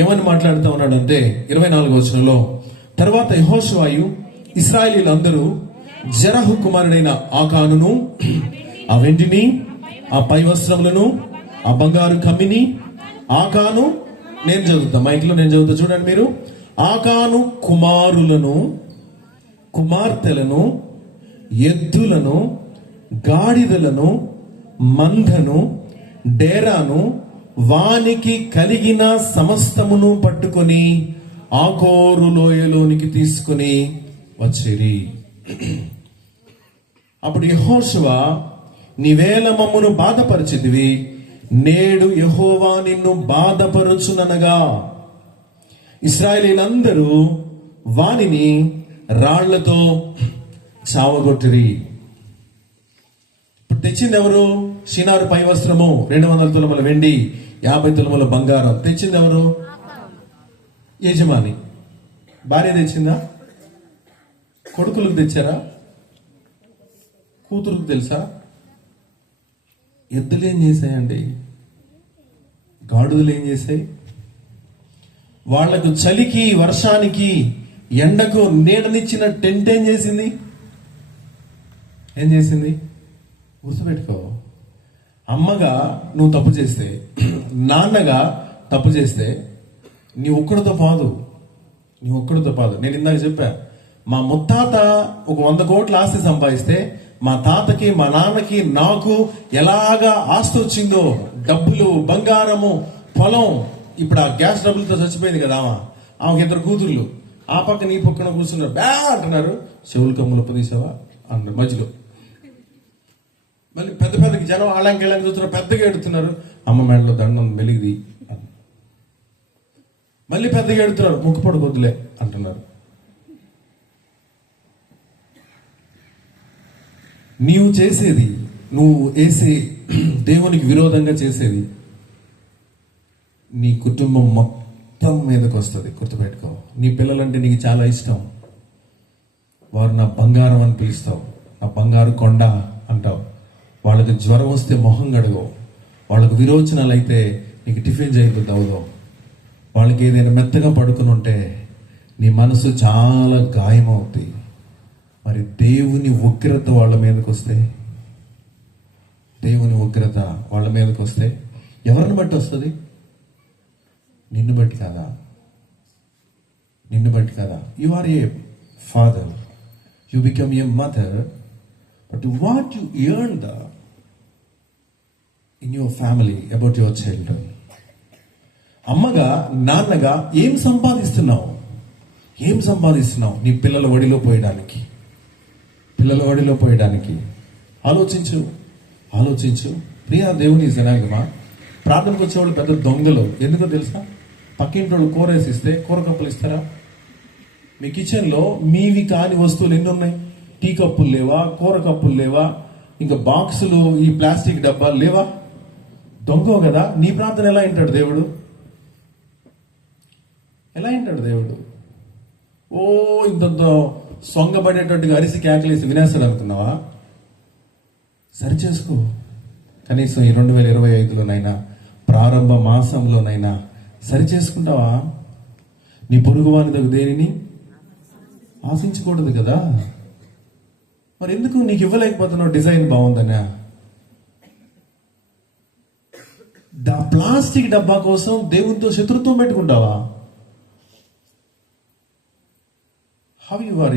ఏమని మాట్లాడుతూ ఉన్నాడంటే 24వ వచనంలో, తర్వాత యెహోషువయు ఇశ్రాయేలీయులందరూ జెరహు కుమారుడైన ఆకానును, ఆ వెండిని, ఆ పై వస్త్రములను, ఆ బంగారు కమ్మిని, ఆకాను, నేను చదువుతా, మైక్లో నేను చదువుతా చూడండి మీరు. ఆకాను కుమారులను, కుమార్తెలను, ఎద్దులను, గాడిదలను, మందను, డేరాను, వానికి కలిగిన సమస్తమును పట్టుకొని ఆకోరు లోయలోనికి తీసుకుని వచ్చిరి. అప్పుడు యెహోషువ, నీవేళ మమ్మును బాధపరిచితివి, నేడు యెహోవా నిన్ను బాధపరుచుననగా ఇశ్రాయేలీయులందరూ వానిని రాళ్లతో చావగొట్టిరి. ఇప్పుడు తెచ్చింది ఎవరు? షినారు పై వస్త్రము, 200 తులముల వెండి, 50 తులముల బంగారం. తెచ్చింది ఎవరు? యజమాని. భార్య తెచ్చిందా? కొడుకులకు తెచ్చారా? కూతురుకు తెలుసా? ఎద్దులు ఏం చేశాయండి? గాడుదలు ఏం చేశాయి? వాళ్లకు చలికి, వర్షానికి, ఎండకు నీడనిచ్చిన టెంట్ ఏం చేసింది? గుర్తుపెట్టుకో, అమ్మగా నువ్వు తప్పు చేస్తే, నాన్నగా తప్పు చేస్తే నీ ఒక్కడితో పాదు. నేను ఇందాక చెప్పా, మా ముత్తాత ఒక 100 కోట్ల ఆస్తి సంపాదిస్తే మా తాతకి, మా నాన్నకి, నాకు ఎలాగా ఆస్తి వచ్చిందో, డబ్బులు, బంగారము, పొలం. ఇప్పుడు ఆ గ్యాస్ డబ్బులతో చచ్చిపోయింది కదా ఆమెకి 2 కూతుర్లు. ఆ పక్కన ఈ పక్కన కూర్చున్నారు, బ్యా అంటున్నారు. చెవులు కమ్ములు పొదీసావా అన్నారు మధ్యలో. మళ్ళీ పెద్దకి జనం ఆళ్ళంకి చూస్తున్నారు, పెద్దగా ఎడుతున్నారు, అమ్మ మెడలో దండం వెలిగిది. మళ్ళీ పెద్దగా ఎడుతున్నారు, ముక్కుపొడి వద్దులే అంటున్నారు. నీవు చేసేది, నువ్వు వేసే దేవునికి విరోధంగా చేసేది నీ కుటుంబం మొత్తం మీదకి వస్తుంది. గుర్తుపెట్టుకో, నీ పిల్లలంటే నీకు చాలా ఇష్టం. వారు నా బంగారం అని పిలుస్తావు, నా బంగారు కొండ అంటావు. వాళ్ళకి జ్వరం వస్తే మొహం గడగవు. వాళ్ళకు విరోచనాలు అయితే నీకు టిఫిన్ చేయబుద్ది అవదు. వాళ్ళకి ఏదైనా మెత్తగా పడుకుని ఉంటే నీ మనసు చాలా గాయమవుతుంది. మరి దేవుని ఉగ్రత వాళ్ళ మీదకి వస్తే, ఎవరిని బట్టి వస్తుంది? నిన్ను బట్టి కాదా? You are a father, you become a mother, but what you earn in your family about your children. అమ్మగా, నాన్నగా ఏం సంపాదిస్తున్నావు? నీ పిల్లల ఒడిలో పోయడానికి ఆలోచించు. ప్రియా దేవుని జనాంగమా, ప్రార్థనకు వచ్చేవాళ్ళు పెద్ద దొంగలు. ఎందుకో తెలుసా? పక్కింటి వాళ్ళు కూర వేసిస్తే కూర కప్పులు ఇస్తారా? మీ కిచెన్లో మీవి కాని వస్తువులు ఎన్ని ఉన్నాయి? టీ కప్పులు లేవా? కూర కప్పులు లేవా? ఇంకా బాక్సులు, ఈ ప్లాస్టిక్ డబ్బాలు లేవా? దొంగ కదా. నీ ప్రార్థన ఎలా వింటాడు దేవుడు? ఓ ఇంత సొంగబడేటట్టుగా అరిసి కేకలేసి వినేస్తాడు అనుకున్నావా? సరిచేసుకో. కనీసం ఈ 2025లోనైనా, ప్రారంభ మాసంలోనైనా సరిచేసుకుంటావా? నీ పొరుగు వాని దగ్గర దేనిని ఆశించకూడదు కదా. మరి ఎందుకు నీకు ఇవ్వలేకపోతున్నావు? డిజైన్ బాగుందనా? ప్లాస్టిక్ డబ్బా కోసం దేవునితో శత్రుత్వం పెట్టుకుంటావా? How you are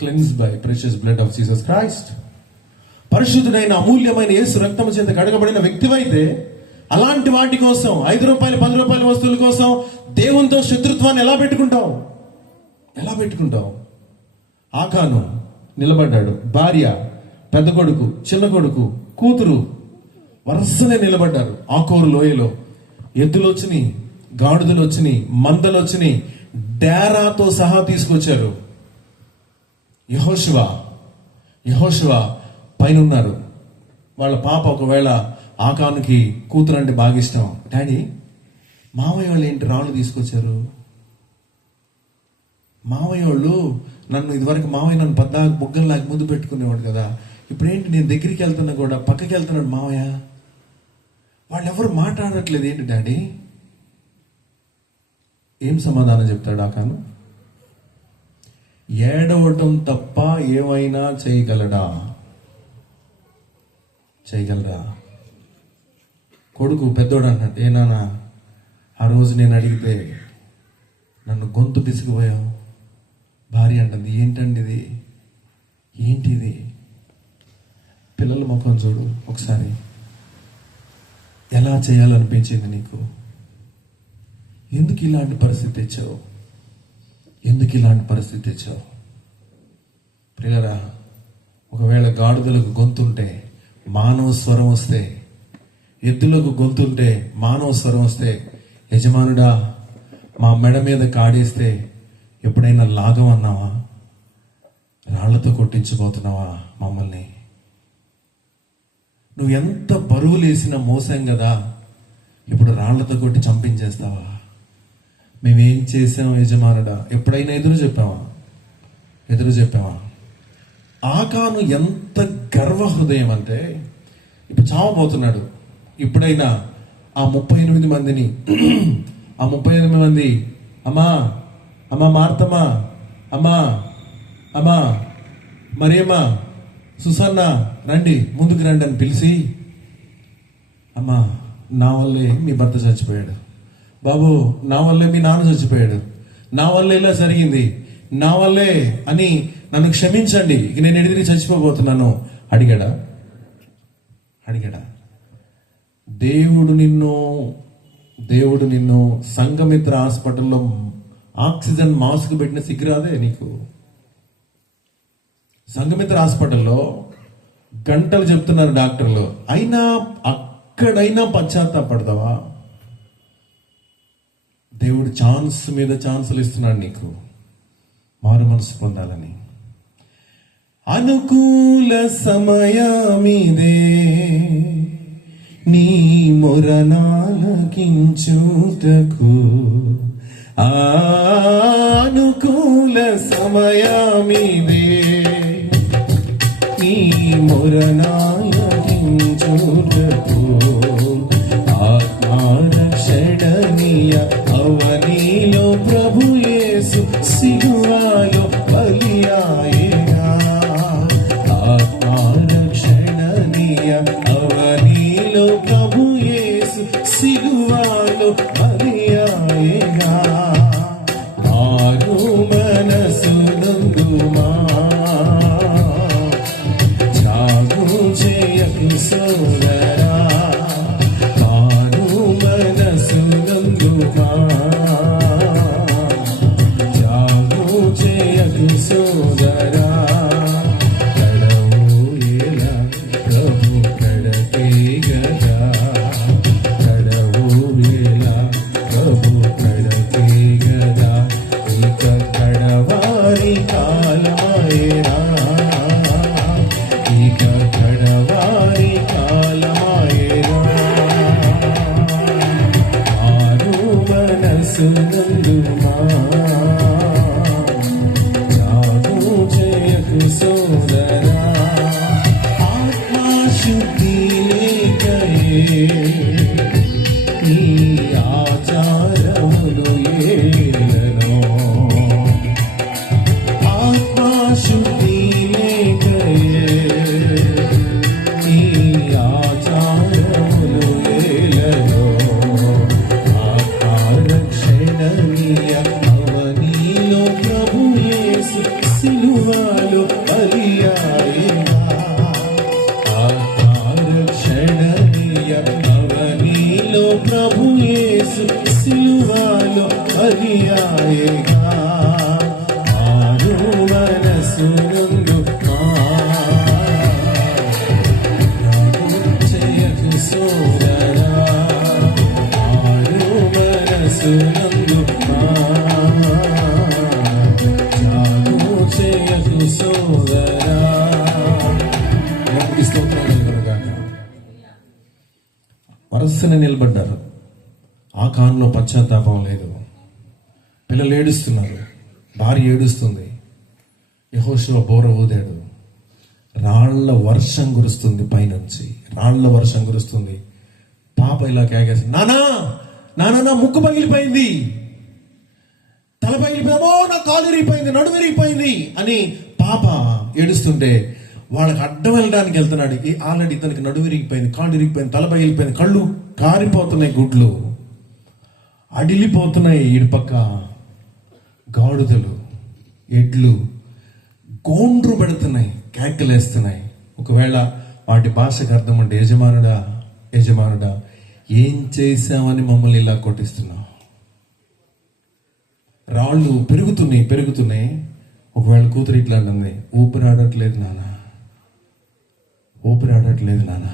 cleansed by precious blood of Jesus Christ. పరిశుద్ధుడైన అమూల్యమైన యేసు రక్తము చేత కడగబడిన వ్యక్తివైతే అలాంటి వాటి కోసం 5 రూపాయలు 10 రూపాయల వస్తువుల కోసం దేవునితో శత్రుత్వాన్ని ఎలా పెట్టుకుంటావు? ఆకాను నిలబడ్డాడు, భార్య, పెద్ద కొడుకు, చిన్న కొడుకు, కూతురు వరుసనే నిలబడ్డారు. ఆకోరు లోయలో ఎద్దులు వచ్చినాయి, గాడిదలు వచ్చినాయి, మందలు వచ్చినాయి, డేరాతో సహా తీసుకొచ్చారు. యెహోషువ పైన ఉన్నారు. వాళ్ళ పాప ఒకవేళ ఆకానుకి కూతురు అంటే బాగా ఇష్టం. డాడీ, మామయ్య వాళ్ళు ఏంటి రాళ్ళు తీసుకొచ్చారు? మామయ్య వాళ్ళు ఇదివరకు మామయ్య నన్ను పద్దాకు బుగ్గల్లాగా ముద్దు పెట్టుకునేవాడు కదా, ఇప్పుడేంటి నేను దగ్గరికి వెళ్తున్నా కూడా పక్కకి వెళ్తున్నాడు మామయ్య. వాళ్ళు ఎవరు మాట్లాడట్లేదు, ఏంటి డాడీ? ఏం సమాధానం చెప్తాడు ఆకాను? ఏడవటం తప్ప ఏమైనా చేయగలడా? కొడుకు పెద్దోడు అంటాడు, ఏ నాన్న, ఆ రోజు నేను అడిగితే నన్ను గొంతు పిసిగిపోయావు. భార్య అంటుంది, ఏంటిది? పిల్లల ముఖం చూడు ఒకసారి, ఎలా చేయాలనిపించింది నీకు? ఎందుకు ఇలాంటి పరిస్థితి తెచ్చావు? ప్రియరా, ఒకవేళ గాడిదలకు గొంతుంటే మానవ స్వరం వస్తే, ఎద్దులకు గొంతుంటే మానవ స్వరం వస్తే, యజమానుడా మా మెడ మీద కాడేస్తే ఎప్పుడైనా లాగమన్నావా? రాళ్లతో కొట్టించబోతున్నావా మమ్మల్ని? నువ్వు ఎంత బరువులేసినా మోసాం కదా, ఇప్పుడు రాళ్లతో కొట్టి చంపించేస్తావా? మేమేం చేసాం యజమానుడా? ఎప్పుడైనా ఎదురు చెప్పావా? ఆకాను ఎంత గర్వ హృదయం అంటే, ఇప్పుడు చావబోతున్నాడు. ఇప్పుడైనా ఆ 38 మందిని, ఆ 38 మంది, అమ్మా మార్తమ్మా, అమ్మా మరియమ్మా, సుసన్న రండి, ముందుకు రండి అని పిలిచి, అమ్మా నా వల్లే మీ భర్త చచ్చిపోయాడు, బాబు నా వల్లే మీ నాన్న చచ్చిపోయాడు, నా వల్లే ఇలా జరిగింది, నా వల్లే అని నన్ను క్షమించండి, ఇక నేను ఎడిదిరి చచ్చిపోబోతున్నాను అడిగాడా? దేవుడు నిన్ను సంఘమిత్ర హాస్పిటల్లో ఆక్సిజన్ మాస్క్ పెట్టిన సిగ్గురాదే నీకు? సంఘమిత్ర హాస్పిటల్లో గంటలు చెప్తున్నారు డాక్టర్లు, అయినా అక్కడైనా పశ్చాత్తాపడతావా? దేవుడు ఛాన్స్ మీద ఛాన్సులు ఇస్తున్నాడు నీకు మారు మనసు పొందాలని. అనుకూల సమయమిదే నీ మొరనాలకించుటకు, అనుకూల సమయమిదే నీ మొరనాలకించుటకు, ఆత్మరక్షణనీయ అవనిలో ప్రభు యేసు సిలువలో బలియాయెగా, ఆత్మరక్షణనీయ అవనిలో ప్రభు యేసు సిలువలో బలియాయెగా. మారు మనసునందుమా, జాగు చేయకు సోదరా, మారు మనసునందుమా, జాగు చేయకు సోదరా. కడవు ఎలా ప్రభు కడకే గదా, కడవు ఎలా ప్రభు కడకే గదా, ఇక కడవారి కాలమాయేనా, ఇక కడవారి కాలమాయేనా. మారు మనసునందుమా, జాగు చేయకు సోదరా. ఆత్మశుద్ధి లేకయే నీ ఆచారములు ఏలనో, ఆత్మశుద్ధి లేకయే నీ ఆచారములు ఏలనో, ఆత్మరక్షణనీయ అవనిలో మాయగా మారు మనసునందు చేయకు సోదరా మారు మనసునందు చేయకు సోదరా. వరసన నిలబడ్డారు. ఆ కాలంలో పశ్చాత్తాపం లేదు. పిల్లలు ఏడుస్తున్నారు, భార్య ఏడుస్తుంది. యెహోషువ బోర ఊదాడు. రాళ్ల వర్షం కురుస్తుంది, పైనుంచి రాళ్ల వర్షం కురుస్తుంది. పాప ఇలా కేకేస్తుంది, నానా నానా నా ముక్కు పగిలిపోయింది, తల పగిలిపోయామో, నా కాలు విరిగిపోయింది, నడుము విరిగిపోయింది అని పాప ఏడుస్తుంటే వాళ్ళకి అడ్డం వెళ్ళడానికి వెళ్తున్నాడు. ఆల్రెడీ ఇతనికి నడుము విరిగిపోయింది, కాళ్ళు విరిగిపోయింది, తల పగిలిపోయింది, కళ్ళు కారిపోతున్నాయి, గుడ్లు అడిలిపోతున్నాయి. ఇటుపక్క గాడిదలు ఎడ్లు గోండ్రు పెడుతున్నాయి, కేకలేస్తున్నాయి. ఒకవేళ వాటి భాషకు అర్థం అంటే, యజమానుడా యజమానుడా ఏం చేశామని మమ్మల్ని ఇలా కొట్టిస్తున్నావు. రాళ్ళు పెరుగుతున్నాయి పెరుగుతున్నాయి. ఒకవేళ కూతురు ఇట్లా అంటుంది, ఊపిరాడట్లేదు నాన్న, ఊపిరాడట్లేదు నాన్న.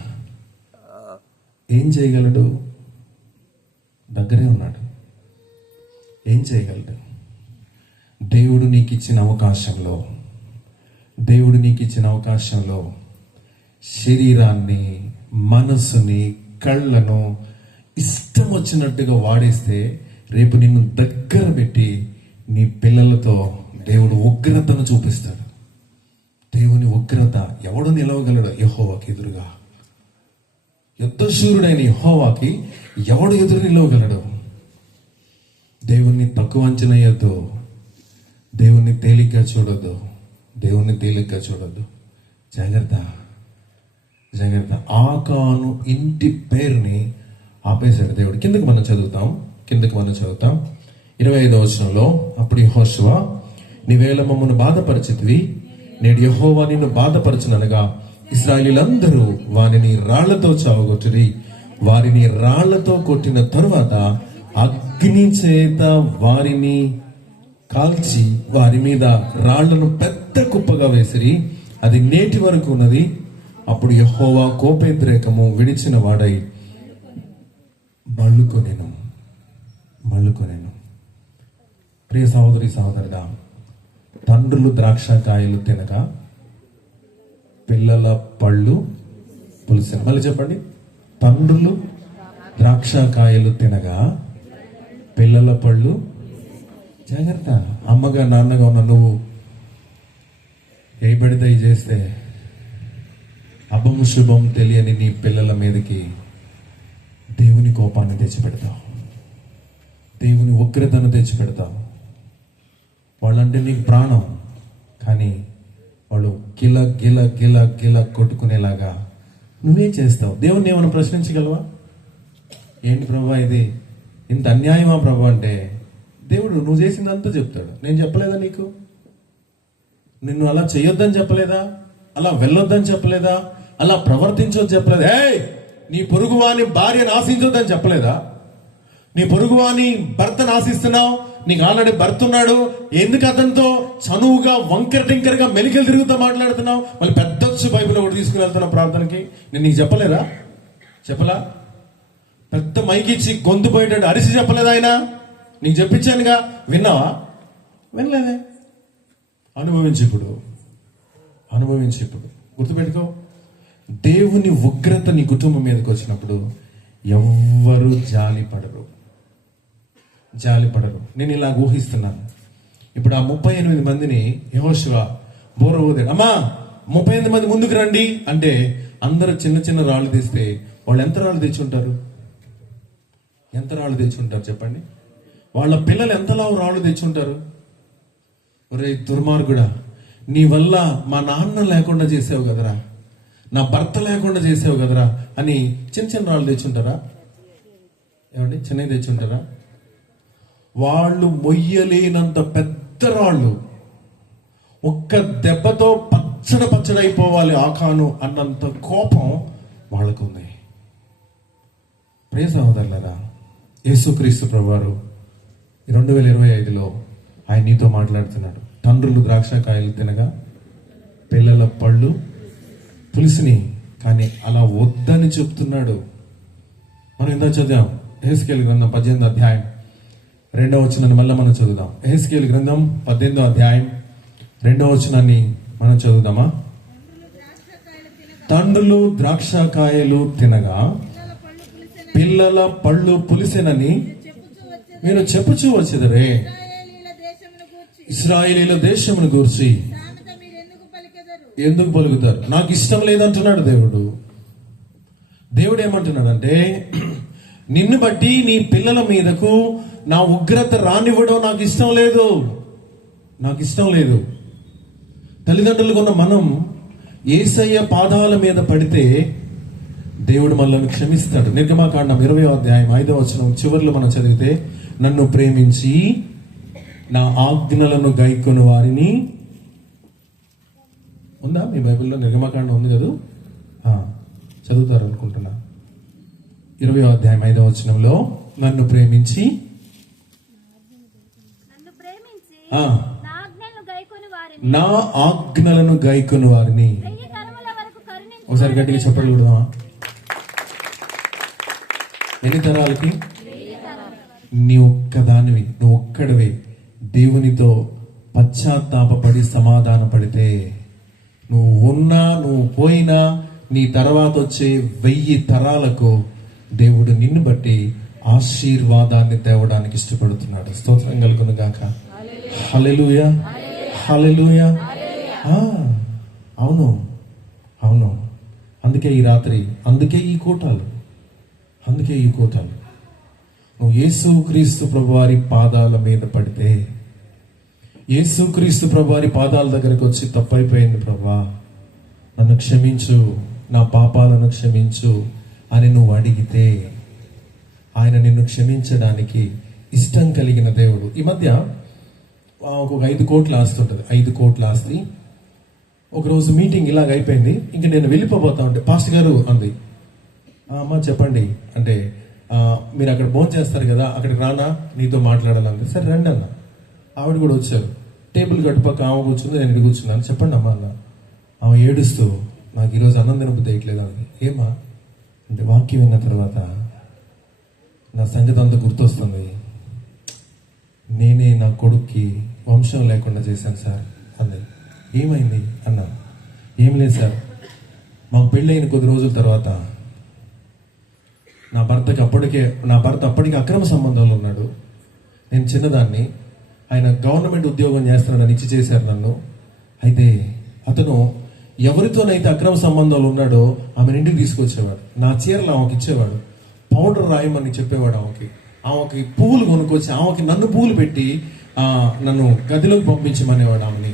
ఏం చేయగలడు? దగ్గరే ఉన్నాడు. ఏం చేయగలడు? దేవుడు నీకు ఇచ్చిన అవకాశంలో, దేవుడు నీకు ఇచ్చిన అవకాశంలో శరీరాన్ని, మనసుని, కళ్ళను ఇష్టం వచ్చినట్టుగా వాడేస్తే రేపు నిన్ను దగ్గర పెట్టి నీ పిల్లలతో దేవుడు ఉగ్రతను చూపిస్తాడు. దేవుని ఉగ్రత ఎవడు నిలవగలడు? యెహోవాకి ఎదురుగా. యుద్ధశూరుడైన యెహోవాకి ఎవడు ఎదురు నిలవగలడు? దేవుణ్ణి తక్కువ అంచనా వేయొద్దు, దేవుణ్ణి తేలిగ్గా చూడొద్దు, దేవుణ్ణి తేలిగ్గా చూడొద్దు. జాగ్రత్త జాగ్రత్త. ఆకాను ఇంటి పేరుని ఆపేశాడు దేవుడు. కిందకి మనం చదువుతాం 25వ వచనంలో, అప్పుడు యెహోషువ నీవేళ మమ్మను బాధపరిచితివి, నేడు యెహోవా నిన్ను బాధపరచుననగా ఇశ్రాయేలీయులందరూ వారిని రాళ్లతో చావగొట్టిరి. వారిని రాళ్లతో కొట్టిన తరువాత అగ్ని చేత వారిని కాల్చి వారి మీద రాళ్లను పెద్ద కుప్పగా వేసిరి. అది నేటి వరకు ఉన్నది. అప్పుడు యెహోవా కోపేద్రేకము విడిచిన వాడై మళ్ళుకొనెను. ప్రియ సహోదరి సహోదరుడా, తండ్రులు ద్రాక్షకాయలు తినగా పిల్లల పళ్ళు పులిసిన. మళ్ళీ చెప్పండి. తండ్రులు ద్రాక్షకాయలు తినగా పిల్లల పళ్ళు. జాగ్రత్త. అమ్మగా నాన్నగా ఉన్న నువ్వు ఏ పడితే చేస్తే అభం శుభం తెలియని నీ పిల్లల మీదకి దేవుని కోపాన్ని తెచ్చిపెడతావు, దేవుని ఉగ్రతను తెచ్చిపెడతావు. వాళ్ళంటే నీకు ప్రాణం, కానీ వాళ్ళు గిల గిల గిల గిల కొట్టుకునేలాగా నువ్వేం చేస్తావు? దేవుణ్ణి ఏమైనా ప్రశ్నించగలవా? ఏంటి ప్రభా ఇది, ఇంత అన్యాయమా ప్రభా అంటే దేవుడు నువ్వు చేసిందంతా చెప్తాడు. నేను చెప్పలేదా నీకు? నిన్ను అలా చేయొద్దని చెప్పలేదా? అలా వెళ్ళొద్దని చెప్పలేదా? అలా ప్రవర్తించొద్దని చెప్పలేదా? నీ పొరుగువాని భార్యను ఆశించొద్దని చెప్పలేదా? నీ పొరుగువాని భర్తను ఆశిస్తున్నావు, నీకు ఆల్రెడీ భర్త ఉన్నాడు, ఎందుకు అతనితో చనువుగా వంకర టింకరగా మెలికలు తిరుగుతూ మాట్లాడుతున్నావు? మళ్ళీ పెద్ద బైబిల్ ఒకటి తీసుకుని వెళ్తున్నావు ప్రార్థనకి. నేను నీకు చెప్పలేదా? చెప్పలా? పెద్ద మైకిచ్చి గొంతు పోయేటట్టు అరిసి చెప్పలేదా ఆయన? నీకు చెప్పించానుగా, విన్నావా? వినలేదే. అనుభవించి ఇప్పుడు గుర్తుపెట్టుకో. దేవుని ఉగ్రత నీ కుటుంబం మీదకి వచ్చినప్పుడు ఎవ్వరూ జాలిపడరు. నేను ఇలా ఊహిస్తున్నాను. ఇప్పుడు ఆ 38 మందిని యెహోషువ బోర ఊదాడు. అమ్మా 38 మంది ముందుకు రండి అంటే అందరూ చిన్న చిన్న రాళ్ళు తీస్తే వాళ్ళు ఎంత రాళ్ళు తెచ్చుంటారు? చెప్పండి. వాళ్ళ పిల్లలు ఎంతలా రాళ్ళు తెచ్చుంటారు? ఒరే దుర్మార్గుడా, నీ వల్ల మా నాన్న లేకుండా చేసావు కదరా, నా భర్త లేకుండా చేసావు కదరా అని చిన్న చిన్న రాళ్ళు తెచ్చుంటారా? ఏమండి, చిన్నవి తెచ్చుంటారా? వాళ్ళు మొయ్యలేనంత పెద్ద రాళ్ళు ఒక్క దెబ్బతో పచ్చడైపోవాలి ఆకాను అన్నంత కోపం వాళ్ళకుంది. ప్రియ సహోదరులారా, యేసుక్రీస్తు ప్రభువారు 2025లో ఆయన నీతో మాట్లాడుతున్నాడు. తండ్రులు ద్రాక్షకాయలు తినగా పిల్లల పళ్ళు పులిసిని, కానీ అలా వద్దని చెప్తున్నాడు. మనం ఎంత చదివాం? యెహెజ్కేలు గ్రంథం 18వ అధ్యాయం 2వ వచనాన్ని మళ్ళీ మనం చదువుదాం. యెహెజ్కేలు గ్రంథం 18వ అధ్యాయం 2వ వచనాన్ని మనం చదువుదామా? తండ్రులు ద్రాక్షకాయలు తినగా పిల్లల పళ్ళు పులిసెనని మీరు చెప్పుచూ వచ్చేదరే. ఇశ్రాయేలీల దేశమును గూర్చి ఎందుకు పలుకుతారు? నాకు ఇష్టం లేదంటున్నాడు దేవుడు. దేవుడు ఏమంటున్నాడంటే, నిన్ను బట్టి నీ పిల్లల మీదకు నా ఉగ్రత రానివ్వడం నాకు ఇష్టం లేదు. నాకు ఇష్టం లేదు. తల్లిదండ్రులు కొన్న మనం యేసయ్య పాదాల మీద పడితే దేవుడు మనల్ని క్షమిస్తాడు. నిర్గమకాండం 20వ అధ్యాయం 5వ వచనం చివరిలో మనం చదివితే, నన్ను ప్రేమించి నా ఆజ్ఞలను గైకొను వారిని, ఉందా మీ బైబిల్లో? నిర్గమకాండం ఉంది కదా, చదువుతారు అనుకుంటున్నా. 20వ అధ్యాయం 5వ వచనంలో, నన్ను ప్రేమించి నా ఆజ్ఞలను గైకొను వారిని. ఒకసారి గట్టిగా చెప్పండి కూడా. ఎన్ని తరాలకి? నీ ఒక్కదానివి, నువ్వు ఒక్కడివి దేవునితో పశ్చాత్తాపడి సమాధాన పడితే, నువ్వు ఉన్నా నువ్వు పోయినా నీ తర్వాత వచ్చే 1000 తరాలకు దేవుడు నిన్ను బట్టి ఆశీర్వాదాన్ని తేవడానికి ఇష్టపడుతున్నాడు. స్తోత్రం కలుగును గాక. హల్లెలూయా, హల్లెలూయా. అవును అవును. అందుకే ఈ రాత్రి, అందుకే ఈ కూటాలు. నువ్వు యేసుక్రీస్తు ప్రభువారి పాదాల మీద పడితే, యేసుక్రీస్తు ప్రభువారి పాదాల దగ్గరకు వచ్చి, తప్పైపోయింది ప్రభువా, నన్ను క్షమించు, నా పాపాలను క్షమించు అని నువ్వు అడిగితే, ఆయన నిన్ను క్షమించడానికి ఇష్టం కలిగిన దేవుడు. ఈ మధ్య ఒక 5 కోట్ల ఆస్తి ఉంటుంది. 5 కోట్ల ఆస్తి. ఒకరోజు మీటింగ్ ఇలాగ అయిపోయింది. ఇంక నేను వెళ్ళిపోతా ఉంటే పాస్టర్ గారు అంది, అమ్మ చెప్పండి అంటే, మీరు అక్కడ భోజనం చేస్తారు కదా, అక్కడికి రానా, నీతో మాట్లాడాలంటే. సరే రండి అన్న. ఆవిడ కూడా వచ్చారు. టేబుల్ గట్టుపక్క ఆమె కూర్చుంది, నేను ఇక్కడ కూర్చున్నాను. చెప్పండి అమ్మ అన్న. ఆమె ఏడుస్తూ, నాకు ఈరోజు అన్నం తినబుద్ధి వేయట్లేదు అంది. ఏమా అంటే, వాక్యం విన్న తర్వాత నా సంగతి అంతా గుర్తొస్తుంది. నేనే నా కొడుక్కి వంశం లేకుండా చేశాను సార్ అంది. ఏమైంది అన్నా? ఏం లేదు సార్, మాకు పెళ్ళైన కొద్ది రోజుల తర్వాత నా భర్త అప్పటికే అక్రమ సంబంధాలు ఉన్నాడు. నేను చిన్నదాన్ని, ఆయన గవర్నమెంట్ ఉద్యోగం చేస్తున్నాడని ఇచ్చి చేశారు నన్ను. అయితే అతను ఎవరితోనైతే అక్రమ సంబంధాలు ఉన్నాడో ఆమెను ఇంటికి తీసుకొచ్చేవాడు. నా చీరలు ఆమెకి ఇచ్చేవాడు. పౌడర్ రాయమని చెప్పేవాడు ఆమెకి పువ్వులు కొనుక్కొచ్చి ఆమెకి నన్ను పువ్వులు పెట్టి నన్ను గదిలోకి పంపించమనేవాడు ఆమెని.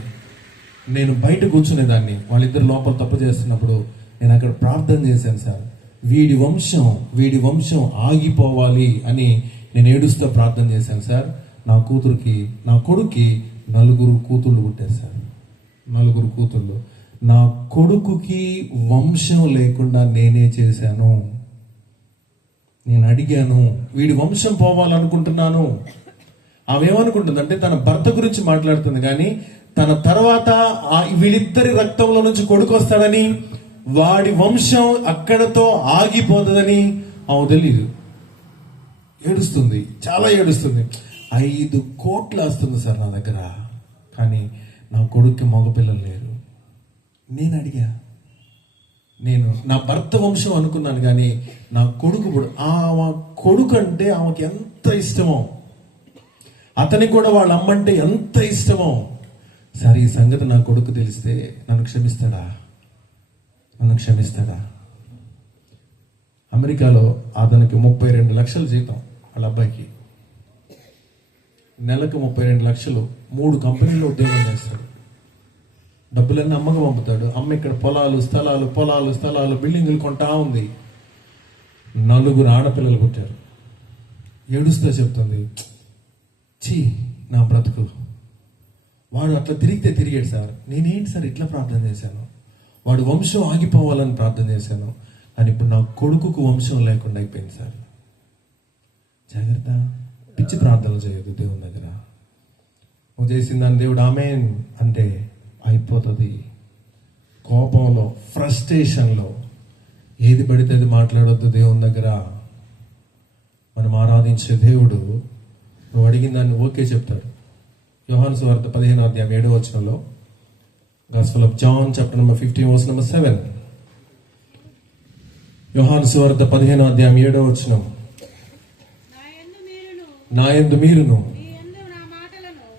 నేను బయట కూర్చునేదాన్ని. వాళ్ళిద్దరు లోపల తప్పు చేస్తున్నప్పుడు నేను అక్కడ ప్రార్థన చేశాను సార్, వీడి వంశం ఆగిపోవాలి అని నేను ఏడుస్తూ ప్రార్థన చేశాను సార్. నా కొడుక్కి 4 కూతుళ్ళు పుట్టారు సార్. 4 కూతుళ్ళు. నా కొడుకుకి వంశం లేకుండా నేనే చేశాను. నేను అడిగాను, వీడి వంశం పోవాలనుకుంటున్నాను. ఆమె ఏమనుకుంటుందంటే, తన భర్త గురించి మాట్లాడుతుంది కానీ తన తర్వాత వీళ్ళిద్దరి రక్తంలో నుంచి కొడుకు వస్తాడని, వాడి వంశం అక్కడతో ఆగిపోతుందని ఆమె తెలియదు. ఏడుస్తుంది, చాలా ఏడుస్తుంది. 5 కోట్లు వస్తుంది సార్ నా దగ్గర, కానీ నా కొడుక్కి మగపిల్లలు లేరు. నేను అడిగా, నేను నా భర్త వంశం అనుకున్నాను కానీ నా కొడుకు, ఆమె కొడుకు అంటే ఆమెకి ఎంత ఇష్టమో, అతనికి కూడా వాళ్ళ అమ్మంటే ఎంత ఇష్టమో. సరే ఈ సంగతి నా కొడుకు తెలిస్తే నన్ను క్షమిస్తాడా? అమెరికాలో అతనికి 32 లక్షల జీతం, వాళ్ళ అబ్బాయికి నెలకు 32 లక్షలు. 3 కంపెనీల్లో ఉద్యోగం చేస్తాడు. డబ్బులన్నీ అమ్మకు పంపుతాడు. అమ్మ ఇక్కడ పొలాలు స్థలాలు బిల్డింగులు కొంటా ఉంది. 4 ఆడపిల్లలు పుట్టారు. ఏడుస్తూ చెప్తుంది, చీ నా బ్రతుకు, వాడు అట్లా తిరిగాడు సార్. నేనేంటి సార్ ఇట్లా ప్రార్థన చేశాను, వాడు వంశం ఆగిపోవాలని ప్రార్థన చేశాను, కానీ ఇప్పుడు నా కొడుకుకు వంశం లేకుండా అయిపోయింది సార్. జాగ్రత్త, పిచ్చి ప్రార్థనలు చేయొద్దు దేవుని దగ్గర. నువ్వు చేసిందని దేవుడు ఆమేన్ అంటే అయిపోతుంది. కోపంలో, ఫ్రస్ట్రేషన్లో ఏది పడితే అది మాట్లాడొద్దు దేవుని దగ్గర. మనం ఆరాధించే దేవుడు నువ్వు అడిగిన దాన్ని ఓకే చెప్తాడు. యోహాను సువార్త 15:7 Gospel of John chapter number 15 verse number 7. యోహాను సువార్త 15:7 నా యందు మీరును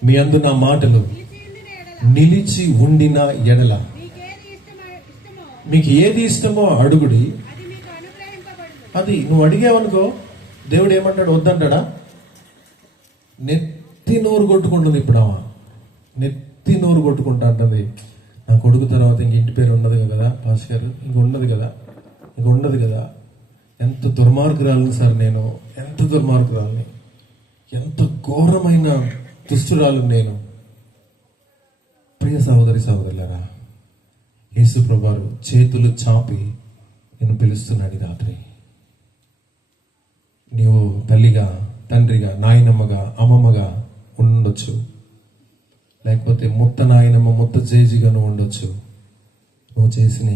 మీ యందు నా మాటలు నిలిచి ఉండిన ఎడల మీకు ఏది ఇష్టమో అడుగుడి, అది నువ్వు అడిగావనుకో దేవుడు ఏమంటాడు? వద్దంటాడా? నెత్తి నోరు కొట్టుకుంటుంది. ఇప్పుడు నెత్తి నోరు కొట్టుకుంటా అంటుంది, నా కొడుకు తర్వాత ఇంక ఇంటి పేరు ఉండదు కదా పాస్ గారు, ఇంక ఉండదు కదా. ఎంత దుర్మార్గురాలని సార్ నేను, ఎంత దుర్మార్గురాలని, ఎంత ఘోరమైన దుష్టురాలు నేను. ప్రియ సహోదరి సహోదరులారా, యేసు ప్రభువారు చేతులు చాపి నేను పిలుస్తున్నాడు. రాత్రి నీవు తల్లిగా, తండ్రిగా, నాయనమ్మగా, అమ్మమ్మగా ఉండొచ్చు, లేకపోతే ముత్త నాయనమ్మ, ముత్త జేజిగా నువ్వు ఉండొచ్చు. నువ్వు చేసిన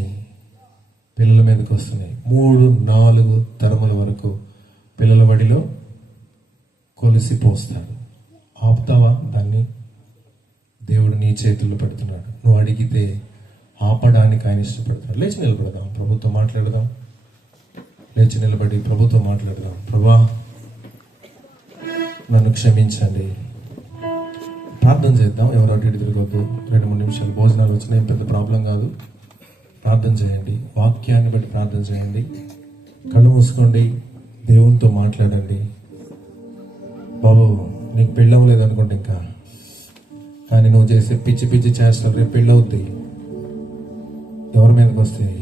పిల్లల మీదకి వస్తున్నాయి. 3-4 తరముల వరకు పిల్లల బడిలో కొలిసిపోస్తాడు. ఆపుతావా దాన్ని? దేవుడు నీ చేతుల్లో పెడుతున్నాడు. నువ్వు అడిగితే ఆపడానికి ఆయన ఇష్టపడతాడు. లేచి నిలబడదాం, ప్రభుత్వం మాట్లాడదాం. లేచి నిలబడి ప్రభుత్వం మాట్లాడదాం. ప్రభా నన్ను క్షమించండి. ప్రార్థన చేద్దాం. ఎవరు అటు ఇటు తిరగొద్దు. 2-3 నిమిషాలు భోజనాలు వచ్చినాయి, పెద్ద ప్రాబ్లం కాదు. ప్రార్థన చేయండి, వాక్యాన్ని బట్టి ప్రార్థన చేయండి. కళ్ళు మూసుకోండి, దేవునితో మాట్లాడండి. బాబు నీకు పెళ్ళవలేదు అనుకోండి ఇంకా, కానీ నువ్వు చేసే పిచ్చి పిచ్చి చేష్టలు రేపు పెళ్ళవుద్ది. ఎవరి మీదకి వస్తాయి?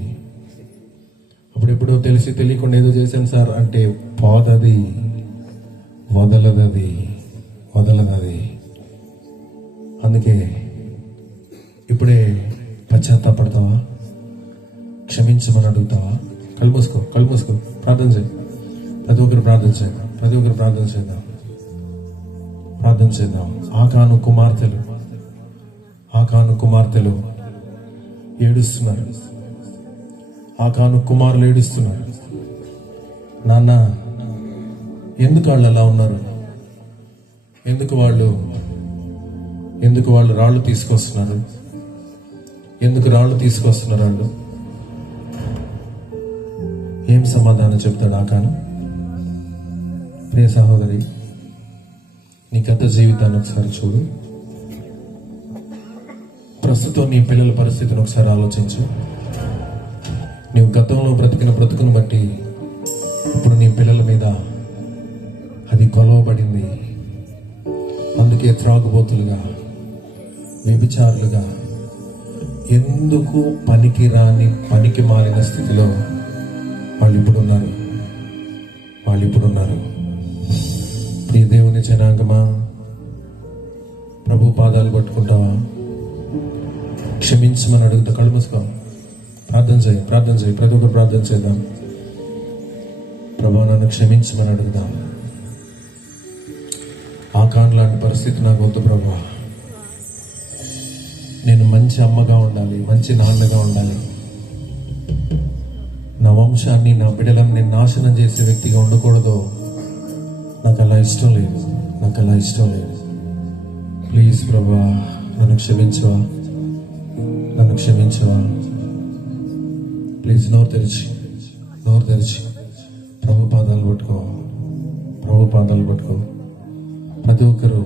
అప్పుడెప్పుడో తెలిసి తెలియకుండా ఏదో చేశాను సార్ అంటే పోదది, వదలదది. అందుకే ఇప్పుడే పశ్చాత్తాపడతావా? క్షమించమని అడుగుతావా? కళ్ళు మూసుకో ప్రార్థన చేయి. ప్రతి ఒక్కరు ప్రార్థన చేద్దాం. ఆకాను కుమార్తెలు ఏడుస్తున్నారు. ఆకాను కుమారులు ఏడుస్తున్నారు. నాన్న ఎందుకు వాళ్ళు అలా ఉన్నారు? ఎందుకు వాళ్ళు రాళ్ళు తీసుకొస్తున్నారు? వాళ్ళు ఏం సమాధానం చెప్తాడు ఆకాను? ప్రియ సహోదరి, నీ గత జీవితాన్ని ఒకసారి చూడు. ప్రస్తుతం నీ పిల్లల పరిస్థితిని ఒకసారి ఆలోచించు. నీవు గతంలో బ్రతుకును బట్టి ఇప్పుడు నీ పిల్లల మీద అది కొలవబడింది. అందుకే త్రాగుబోతులుగా, వ్యభిచారులుగా, ఎందుకు పనికి మారిన స్థితిలో వాళ్ళు ఇప్పుడు ఉన్నారు. ప్రియ దేవుని జనాంగమా, ప్రభు పాదాలు పట్టుకుంటావా? క్షమించమని అడుగుతా. కళ్ళు మూసుకో, ప్రార్థన చేయి. ప్రతి ఒక్కరు ప్రార్థన చేద్దాం. ప్రభు నన్ను క్షమించమని అడుగుదాం. ఆకాన్ లాంటి పరిస్థితి నాకు వద్దు ప్రభు. నేను మంచి అమ్మగా ఉండాలి, మంచి నాన్నగా ఉండాలి. నా వంశాన్ని, నా బిడ్డలను నేను నాశనం చేసే వ్యక్తిగా ఉండకూడదు. నాకు అలా ఇష్టం లేదు. ప్లీజ్ ప్రభా నన్ను క్షమించవా? ప్లీజ్ నోరు తెరిచి ప్రభు పాదాలు పట్టుకో. ప్రతి ఒక్కరు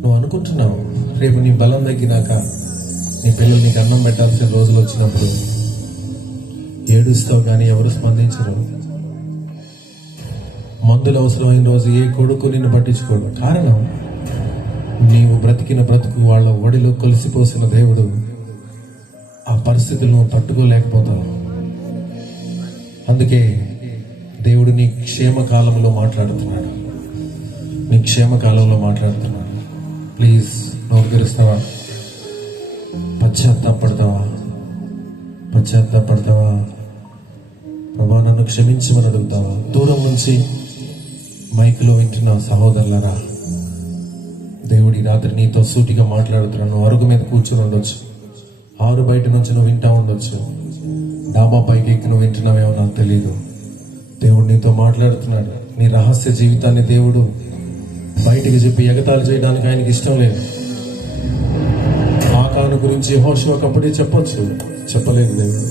నువ్వు అనుకుంటున్నావు రేపు నీ బలం తగ్గినాక నీ పిల్లలు నీకు అన్నం పెట్టాల్సిన రోజులు వచ్చినప్పుడు ఏడుస్తావు, కానీ ఎవరు స్పందించరు. మందులు అవసరమైన రోజు ఏ కొడుకు నిన్ను పట్టించుకోడు. కారణం నీవు బ్రతికిన బ్రతుకు వాళ్ళ ఒడిలో కొలిసిపోసిన దేవుడు ఆ పరిస్థితులను తట్టుకోలేకపోతావు. అందుకే దేవుడు నీ క్షేమకాలంలో మాట్లాడుతున్నాడు. ప్లీజ్ నోరు తెరుస్తావా? పశ్చాత్తాపడతావా? ప్రభా నన్ను క్షమించమని అడుగుతావా? దూరం నుంచి మైక్లో వింటున్న సహోదరులరా, దేవుడి రాత్రి నీతో సూటిగా మాట్లాడుతున్నాను. నువ్వు అరుగు మీద కూర్చొని ఉండొచ్చు, ఆరు బయట నుంచి నువ్వు వింటా ఉండొచ్చు, డాబా పైకి ఎక్కి నువ్వు వింటున్నావేమో నాకు తెలియదు. దేవుడు నీతో మాట్లాడుతున్నాడు. నీ రహస్య జీవితాన్ని దేవుడు బయటికి చెప్పి ఎగతాళి చేయడానికి ఆయనకి ఇష్టం లేదు. ఆకాను గురించి యెహోషువ ఒకప్పుడే చెప్పొచ్చు, చెప్పలేదు. దేవుడు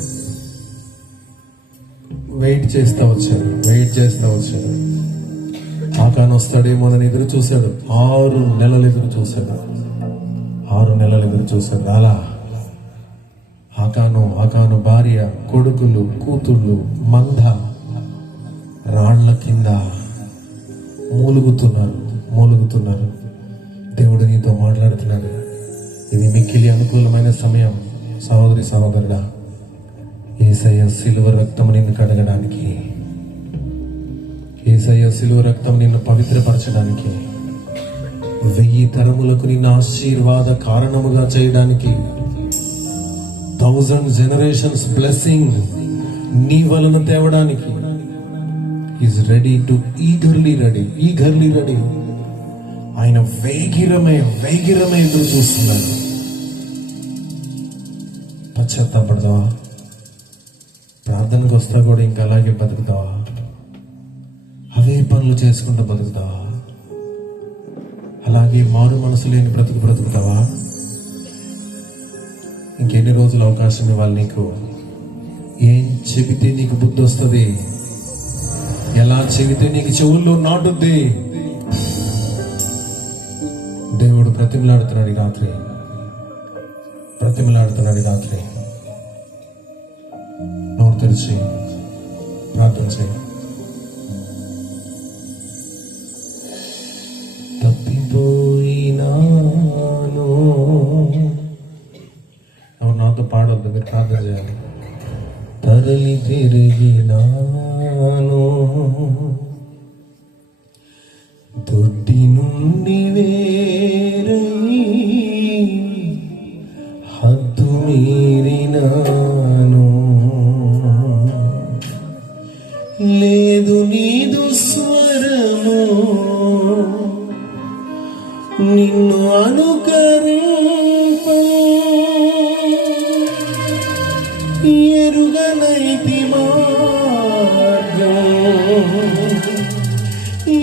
వెయిట్ చేస్తా వచ్చాడు. ఆకాను వస్తాడేమోనని ఎదురు చూశాడు. 6 నెలలు ఎదురు చూశాడు. రాలా. ఆకాను భార్య, కొడుకులు, కూతుళ్ళు మంద రాళ్ల కింద మూలుగుతున్నారు. దేవుడు నీతో మాట్లాడుతున్నాడు. ఇది మిక్కిలి అనుకూలమైన సమయం. సహోదరి సహోదరుడా, యేసయ్య శిలువ రక్తం నిన్ను కడగడానికి, యేసయ్య శిలువ రక్తం నిన్ను పవిత్రపరచడానికి, 1000 తరములకు నిన్ను ఆశీర్వాద కారణముగా చేయడానికి, 1000 generations బ్లెస్సింగ్ నీ వలన తేవడానికి is ready to eagerly ready. ఆయన వేగిరమే ఎదురు చూస్తున్నాడు. పశ్చాత్తాపడతావా? ప్రార్థనకు వస్తా కూడా ఇంకా అలాగే బతుకుతావా? అవే పనులు చేసుకుంటూ బతుకుతావా? అలాగే మారు మనసు లేని బ్రతుకుతావా? ఇంకెన్ని రోజులు అవకాశం ఇవ్వాలి నీకు? ఏం చెబితే నీకు బుద్ధి వస్తుంది? ఎలా చెబితే నీకు చెవుల్లో నాటుద్ది? దేవుడు ప్రతిమలాడుతున్నాడు ఈ రాత్రి. నోరు తెరిచి ప్రార్థన చేయి. తప్పిపోయినాను. ఎవరు నాతో పాడొద్దు, మీరు ప్రార్థన చేయాలి. తరలి తిరిగినాను, దొడ్డి నుండి వేరై హద్దు మీరినాను. లేదు నీదు స్వరము నిన్ను అనుకరింప, ఎరుగనైతి మార్గం,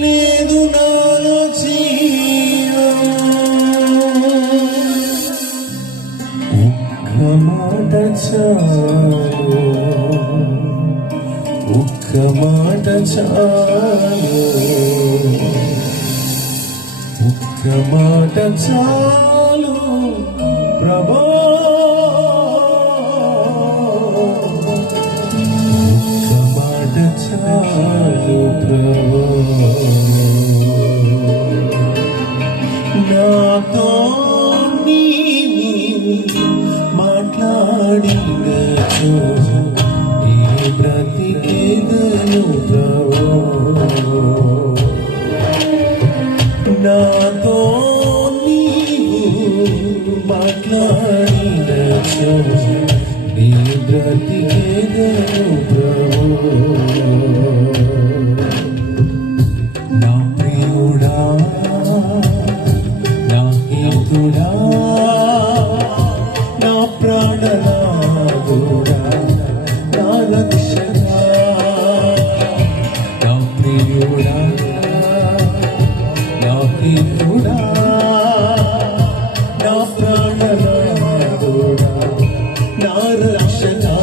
లేదు నాలో జీవం. ఒక్క మాట చాలు ప్రభా. చాలు ప్రభు, నాతో నీవు మాట్లాడినచో నీ బ్రతికేదను ప్రభు. నాతో నీవు మాట్లాడినచో నీ బ్రతికేదను ప్రభు. నా ప్రియుడా, నా హితుడా, నా ప్రాణనాథుడా, నా రక్షకా. నా ప్రియుడా, నా హితుడా, నా ప్రాణనాథుడా, నా రక్షకా.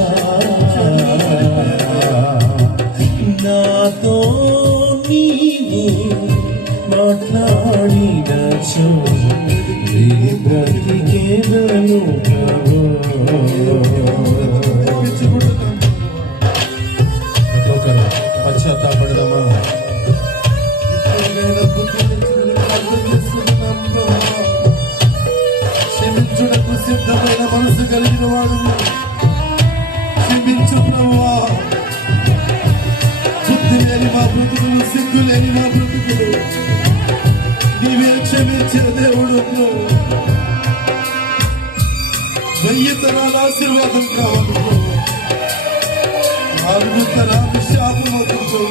నాతో నీవు మాట్లాడినచో నీ బ్రతికేదను ప్రభు. పశ్చాత్తాపడదామా? క్షమించుటకు సిద్ధమైన మనసు కలిగిన వాడు క్షమించు ప్రభువా. బుద్ధి లేని మా బ్రతుకులు, సిగ్గు లేని మా బ్రతుకులు నీవే క్షమించే దేవుడు. 1000 తరాల ఆశీర్వాదం కావాలి, 4 తరాల శాపం అవుతుంది.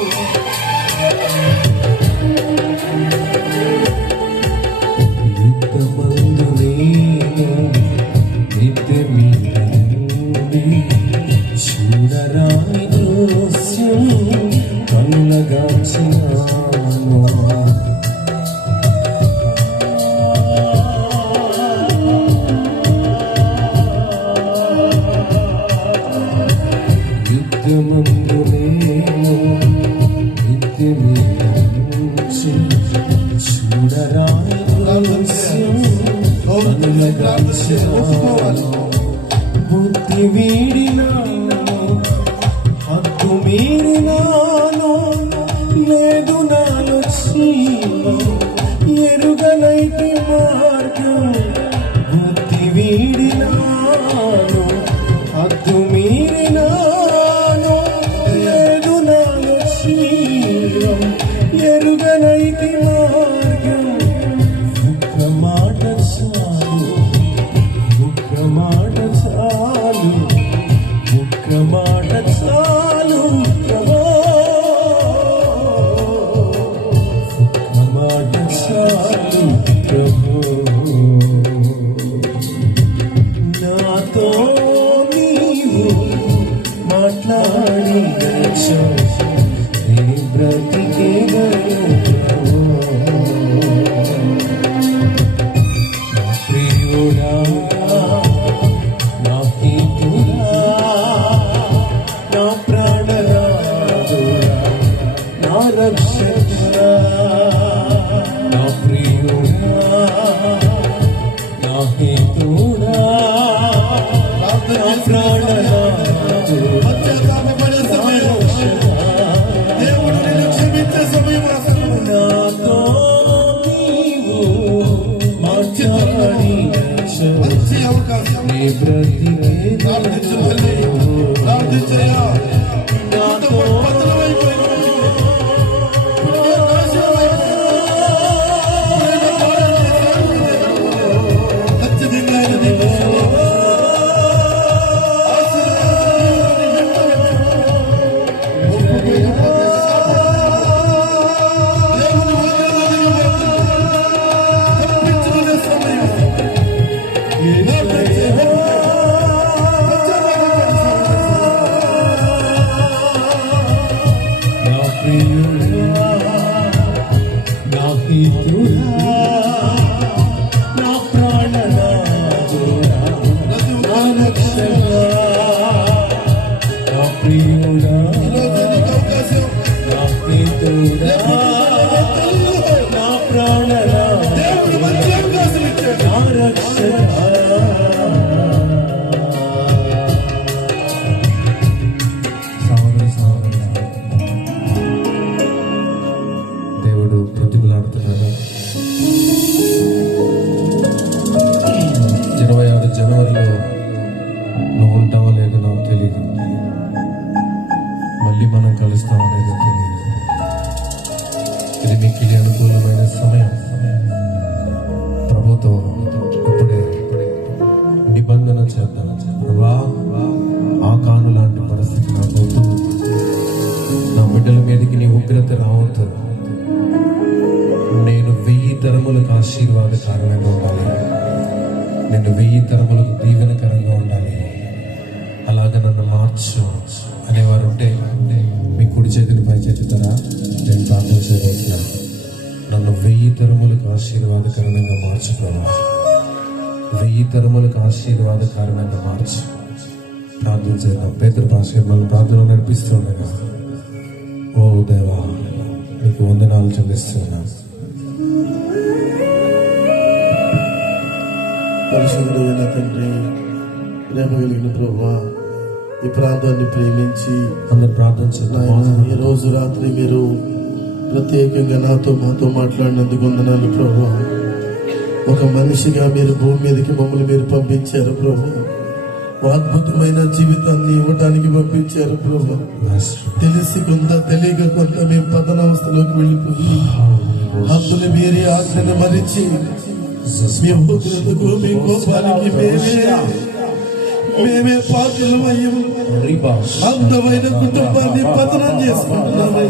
బుద్ధి వీడినాను, హద్దు మీరినాను, లేదు నాలో సీమ, ఎరుగనైతి మార్గం. బుద్ధి వీడినాను, హద్దు మీరినాను, లేదు నాలో సీమ, ఎరుగనైతి మార్గం. ఒక్క మాట చాలు, ఒక్క మాట చాలు, ఒక్క మాట చాలు ప్రభా, ఒక్క మాట చాలు ప్రభు. నాతో నీవు మాట్లాడి బ్రతికే ప్రియుడా, నా హితుడా, నా ప్రాణనాథుడా, నా రక్షకుడా, నా ప్రియుడా, నా హితుడా, నా ప్రాణనాథుడా, దేవుడు నిన్ను క్షమించే సమయం నాతో నీవు మాట్లాడి మంచి అవకాశం నీ బ్రతికే ప్రార్థించయ్యా. నాతో ఖచ్చితంగా దేవుడు ప్రతిమలాడుతున్నాడు. 26 జనవరిలో నువ్వు ఉంటావో లేదో నాకు తెలియదు, మళ్ళీ మనం కలుస్తామో లేదో తెలియదు. ఇది మీకు ఇది అనుకూలమైన సమయం. ప్రభుతో ఇప్పుడే నిబంధన చేద్దాం. ప్రభా, ఆ కాను లాంటి పరిస్థితి నాకు వద్దు, నా బిడ్డల మీదకి నీ ఉగ్రత రావద్దు. నేను 1000 తరములకు ఆశీర్వాదకరంగా ఉండాలి, నేను 1000 తరములకు దీవెనకరంగా ఉండాలి. అలాగ నన్ను మార్చు అనేవారు ఉంటే మీ కుడి చేతిని పై చేతుతారా? నేను ప్రార్థన చేయబోతున్నాను. నన్ను 1000 తరములకు ఆశీర్వాదకరంగా మార్చు ప్రభా, 1000 తరములకు ఆశీర్వాదకరంగా మార్చు. ప్రార్థన చేద్దాం. పేతురు పాస్టర్ మనం ప్రార్థన నడిపిస్తుండగా, ఓ దేవా నీకు వందనాలు చెల్లిస్తున్నాను. పరిశుద్ధుడైన తండ్రి, ప్రేమ కలిగిన ప్రభువా, ఈ ప్రాంతాన్ని ప్రేమించి అందరు ప్రార్థన చేద్దాం. ఈ రోజు రాత్రి మీరు ప్రత్యేకంగా మాతో మాట్లాడినందుకు వందనాలు ప్రభువా. ఒక మనిషిగా మీరు భూమి మీదకి మమ్మల్ని మీరు పంపించారు ప్రభువా. అద్భుతమైన జీవితాన్ని ఇవ్వడానికి పంపించారు ప్రభువా. తెలిసి కొంత తెలియక కొంత మేము పతనావస్థలోకి వెళ్ళిపోయి అందులో మీరే ఆజ్ఞను మరిచి మీ ఉగ్రతకు మీ కోపానికి మేమే పాత్రలమయ్యాము. అందమైన కుటుంబాన్ని పతనం చేసుకుంటున్నాము,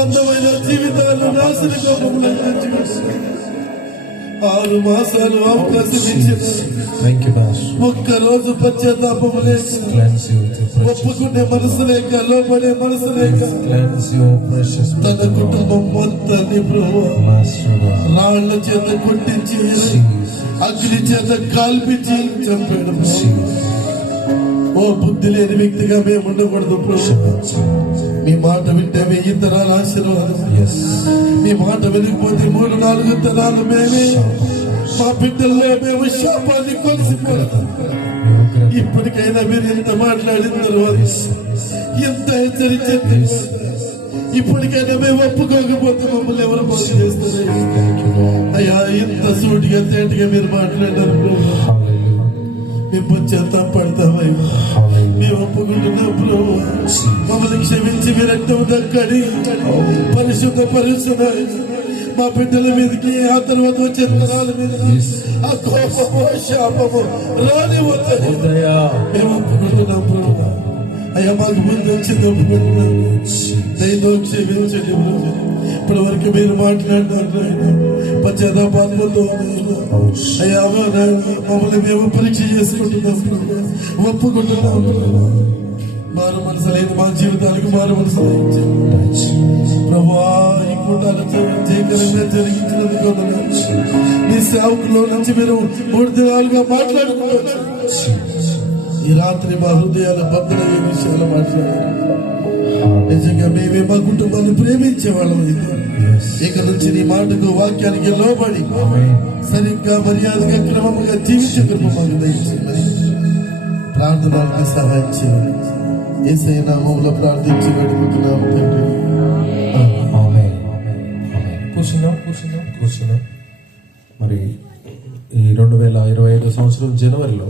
అందమైన జీవితాలు నాశనగా మమ్మల్ని 6 మాసాలు అవకాశం ఇచ్చారు. ఒక్కరోజు పశ్చాత్తాపం లేక, ఒప్పుకునే మనసు లేక, లోపడే మనసు లేక తన కుటుంబం మొత్తాన్ని రాళ్ల చేత కొట్టించి అగ్ని చేత కాల్పించి చంపాడు. ఓ బుద్ధి లేని వ్యక్తిగా మేము ఉండకూడదు ప్రభు. మీ మాట వింటే వెయ్యి తరాల ఆశీర్వాదం. మీ మాట వెలిగిపోతే 3-4 తరాలు మేమే మా బిడ్డల్లో మేము శాపాన్ని కొలిసిపోతాం. ఇప్పటికైనా మీరు ఎంత మాట్లాడిన తర్వాత, ఎంత హెచ్చరించిన తర్వాత, ఇప్పటికైనా మేము ఒప్పుకోకపోతే మమ్మల్ని ఎవరు బాగు చేస్తారు? అయ్యా, ఇంత సూటిగా తేటగా మీరు మాట్లాడారు. మేము చేత పడతామయ్యా, మేము ఒప్పుకుంటున్నాం ప్రభు. మమ్మల్ని క్షమించి మీ రక్తం దక్కడి పరిశుద్ధ మా బిడ్డల మీదకి, ఆ తర్వాత వచ్చే తరాల మీదకి ఆ కోపము శాపము రాని వద్దని మేము ఒప్పుకుంటున్నాం ప్రభు. అయ్యా, మాకు ముందు వచ్చింది ఒప్పుకుంటున్నాం. దయతో క్షమించండి ప్రభు. ఇప్పటి వరకు మీరు మాట్లాడినారు పశ్చాత్తాపంతో. అయ్యా, మమ్మల్ని మేము పరీక్ష చేసుకుంటున్నాం, ఒప్పుకుంటున్నాం. మారు మనసు లేదు మా జీవితాలకు, మారు మనసు ప్రభా. ఈ కూటాలు జయకరంగా జరిగించినందుకు మీ సేవకులో నుంచి మీరు 3 దినాలుగా మాట్లాడుకోవచ్చు. ఈ రాత్రి మా హృదయాల బద్దలయ్యే విషయాలు మాట్లాడారు. నిజంగా మేమే మా కుటుంబాన్ని ప్రేమించే వాళ్ళం అయితే ఇక నుంచి నీ మాటకు, వాక్యానికి లోబడి సరిగ్గా మర్యాదగా క్రమముగా జీవించే కృప మాకు దయచేయమని ప్రార్థనలకు సహాయం చేయాలి. యేసయ్య నామములో ప్రార్థించి వేడుకుంటున్నాము తండ్రి. కూర్చున్నాం. మరి ఈ 2025 సంవత్సరం జనవరిలో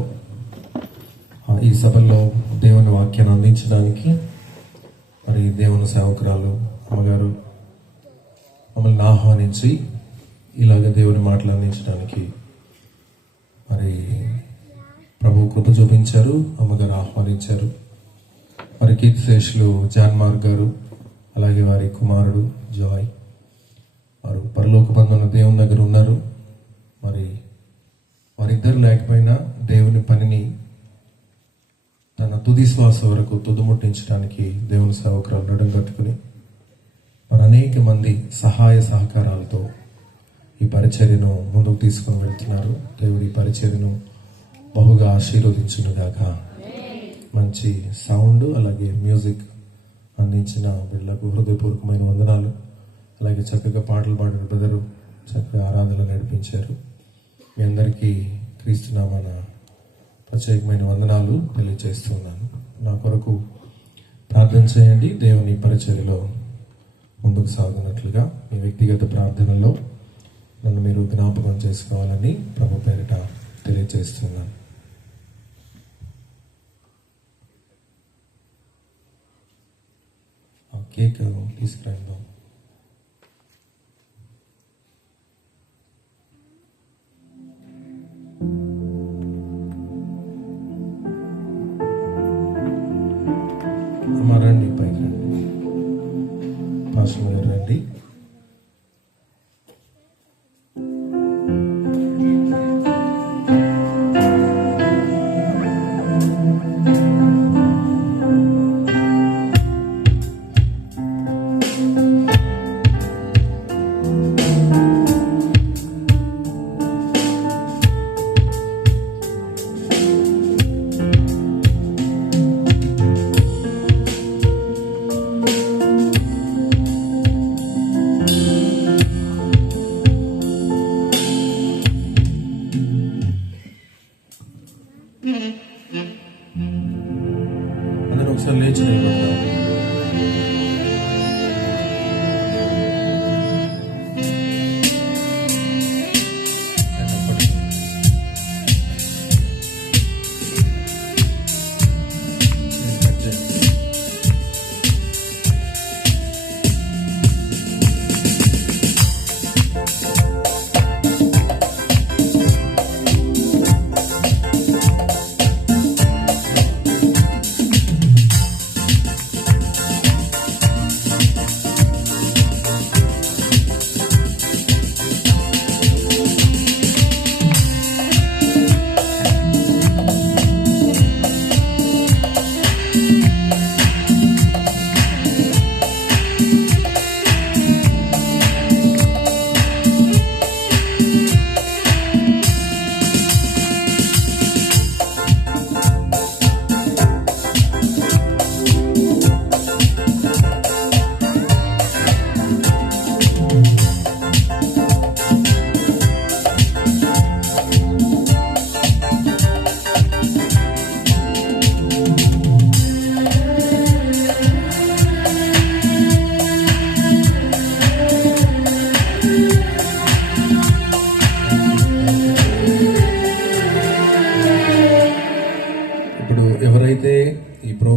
ఈ సభల్లో దేవుని వాక్యాన్ని అందించడానికి మరి దేవుని సేవకురాలు అమ్మగారు మమ్మల్ని ఆహ్వానించి ఇలాగ దేవుని మాటలు అందించడానికి మరి ప్రభు కృప చూపించారు. అమ్మగారు ఆహ్వానించారు. మరి కీర్తిశేషులు జాన్మార్ గారు, అలాగే వారి కుమారుడు జాయ్, వారు పరలోక బంధువుల దేవుని దగ్గర ఉన్నారు. మరి వారిద్దరు లేకపోయినా దేవుని పనిని తన తుది శ్వాస వరకు తుదిముట్టించడానికి దేవుని సేవకురాలు నడుం కట్టుకుని మరి అనేక మంది సహాయ సహకారాలతో ఈ పరిచర్యను ముందుకు తీసుకొని వెళ్తున్నారు. దేవుడి పరిచర్యను బహుగా ఆశీర్వదించునుగాక. మంచి సౌండ్ అలాగే మ్యూజిక్ అందించిన వీళ్ళకు హృదయపూర్వకమైన వందనాలు. అలాగే చక్కగా పాటలు పాడిన బ్రదరు చక్కగా ఆరాధన నడిపించారు. మీ అందరికీ క్రీస్తునామాన ప్రత్యేకమైన వందనాలు తెలియజేస్తున్నాను. నా కొరకు ప్రార్థన చేయండి. దేవుని పరిచర్యలో ముందుకు సాగునట్లుగా మీ వ్యక్తిగత ప్రార్థనలో నన్ను మీరు జ్ఞాపకం చేసుకోవాలని ప్రభు పేరిట తెలియజేస్తున్నాను. కేక్ తీసుకురండి. అమ్మ రండి, పైకి రండి. పాస్టర్ గారు రండి.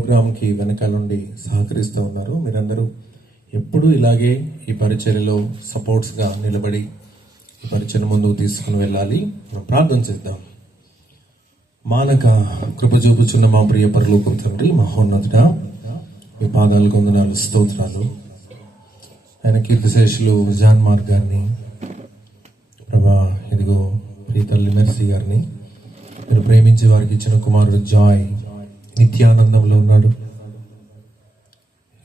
ప్రోగ్రాంకి వెనకాల నుండి సహకరిస్తూ ఉన్నారు. మీరందరూ ఎప్పుడూ ఇలాగే ఈ పరిచర్యలో సపోర్ట్స్గా నిలబడి ఈ పరిచర్య ముందుకు తీసుకుని వెళ్ళాలి. మనం ప్రార్థన చేద్దాం. మానక కృప చూపుచున్న మా ప్రియ పరలోకపు తండ్రి, మహోన్నతుడా, మీ పాదాలకు వందనాలు, స్తోత్రాలు. ఆయన కీర్తిశేషులు జాన్ మార్క్ గారిని, ప్రభా ఇదిగో ప్రియ తల్లి మెర్సీ గారిని మీరు ప్రేమించి వారికి ఇచ్చిన కుమారుడు జాయ్ నిత్యానందంలో ఉన్నాడు.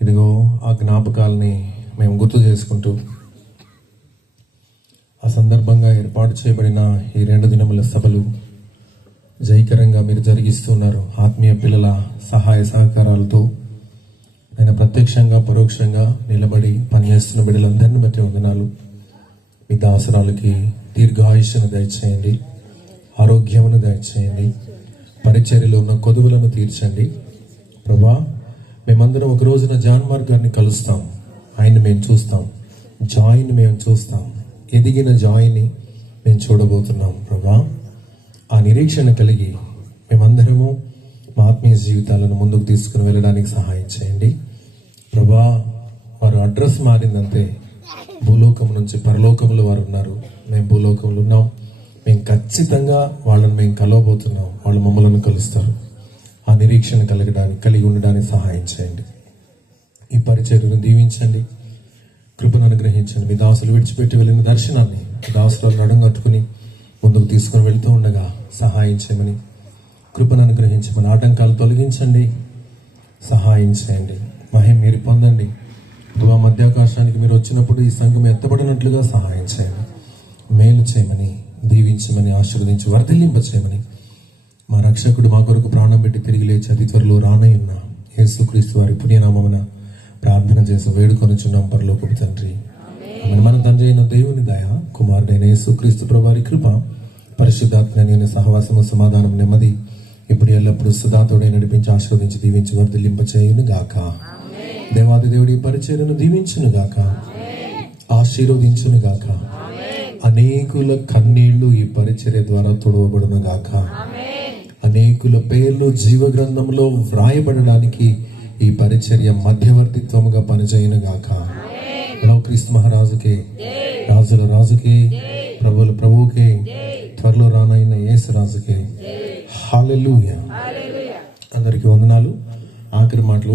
ఇదిగో ఆ జ్ఞాపకాలని మేము గుర్తు చేసుకుంటూ ఆ సందర్భంగా ఏర్పాటు చేయబడిన ఈ 2 దినముల సభలు జయకరంగా మీరు జరిగిస్తున్నారు. ఆత్మీయ పిల్లల సహాయ సహకారాలతో ఆయన ప్రత్యక్షంగా పరోక్షంగా నిలబడి పనిచేస్తున్న బిడ్డలందరినీ బట్టి వందనాలు. మీ దాసరాలకి దీర్ఘాయుష్ను దయచేయండి, ఆరోగ్యమును దయచేయండి, పరిచర్యలో ఉన్న కొదువులను తీర్చండి. ప్రభా, మేమందరం ఒక రోజున జాన్ మార్క్ గారిని కలుస్తాం. ఆయన్ని మేము చూస్తాం, జాయ్ని మేము చూస్తాం, ఎదిగిన జాయ్ని మేము చూడబోతున్నాం. ప్రభా, ఆ నిరీక్షణ కలిగి మేమందరము మా ఆత్మీయ జీవితాలను ముందుకు తీసుకుని వెళ్ళడానికి సహాయం చేయండి. ప్రభా, వారు అడ్రస్ మారిందంటే భూలోకం నుంచి పరలోకంలో వారు ఉన్నారు, మేము భూలోకంలో ఉన్నాం. మేము ఖచ్చితంగా వాళ్ళని మేము కలవబోతున్నాం, వాళ్ళు మమ్మల్ని కలుస్తారు. ఆ నిరీక్షణ కలిగి ఉండడానికి సహాయం చేయండి. ఈ పరిచర్యను దీవించండి, కృపను అనుగ్రహించండి. మీ దాసులు విడిచిపెట్టి వెళ్ళిన దర్శనాన్ని మీ దాసులను అడుగట్టుకుని ముందుకు తీసుకుని వెళ్తూ ఉండగా సహాయం చేయమని, కృపను అనుగ్రహించమని, ఆటంకాలు తొలగించండి, సహాయం చేయండి. మహిమ మీరు పొందండి. ఆ మధ్యాకాశానికి మీరు వచ్చినప్పుడు ఈ సంఘం ఎత్తబడినట్లుగా సహాయం చేయండి, మేలు చేయమని, దీవించమని, ఆశీర్వదించి వర్ధిల్లింప చేయమని, మా రక్షకుడు మా కొరకు ప్రాణం పెట్టి తిరిగి లేచి అతి త్వరలో రానయ్యున్న యేసుక్రీస్తు వారి పుణ్యనామమున ప్రార్థన చేసి వేడుకొనుచున్నాం పరలోకపు తండ్రి. మన తండ్రి అయిన దేవుని దయ, కుమారుడైన యేసుక్రీస్తు ప్రభువారి కృప, పరిశుద్ధాత్మ నేను సహవాసము, సమాధానం, నెమ్మది ఇప్పుడు ఎల్లప్పుడూ సుధాతోడే నడిపించి ఆశీర్వదించి దీవించి వర్ధిల్లింప చేయును గాక. దేవాది దేవుడి పరిచర్యను దీవించును గాక, ఆశీర్వదించును గాక. అనేకుల కన్నీళ్లు ఈ పరిచర్య ద్వారా తొడవబడును గాక. అనేకుల పేర్లు జీవ గ్రంథంలో వ్రాయబడడానికి ఈ పరిచర్య మధ్యవర్తిత్వముగా పనిచేయును గాక. క్రీస్తు మహారాజుకే, రాజుల రాజుకే, ప్రభువుల ప్రభువుకే, త్వరలో రానైన యేసు రాజుకే. హల్లెలూయా. అందరికీ వందనాలు. ఆఖరి మాటలు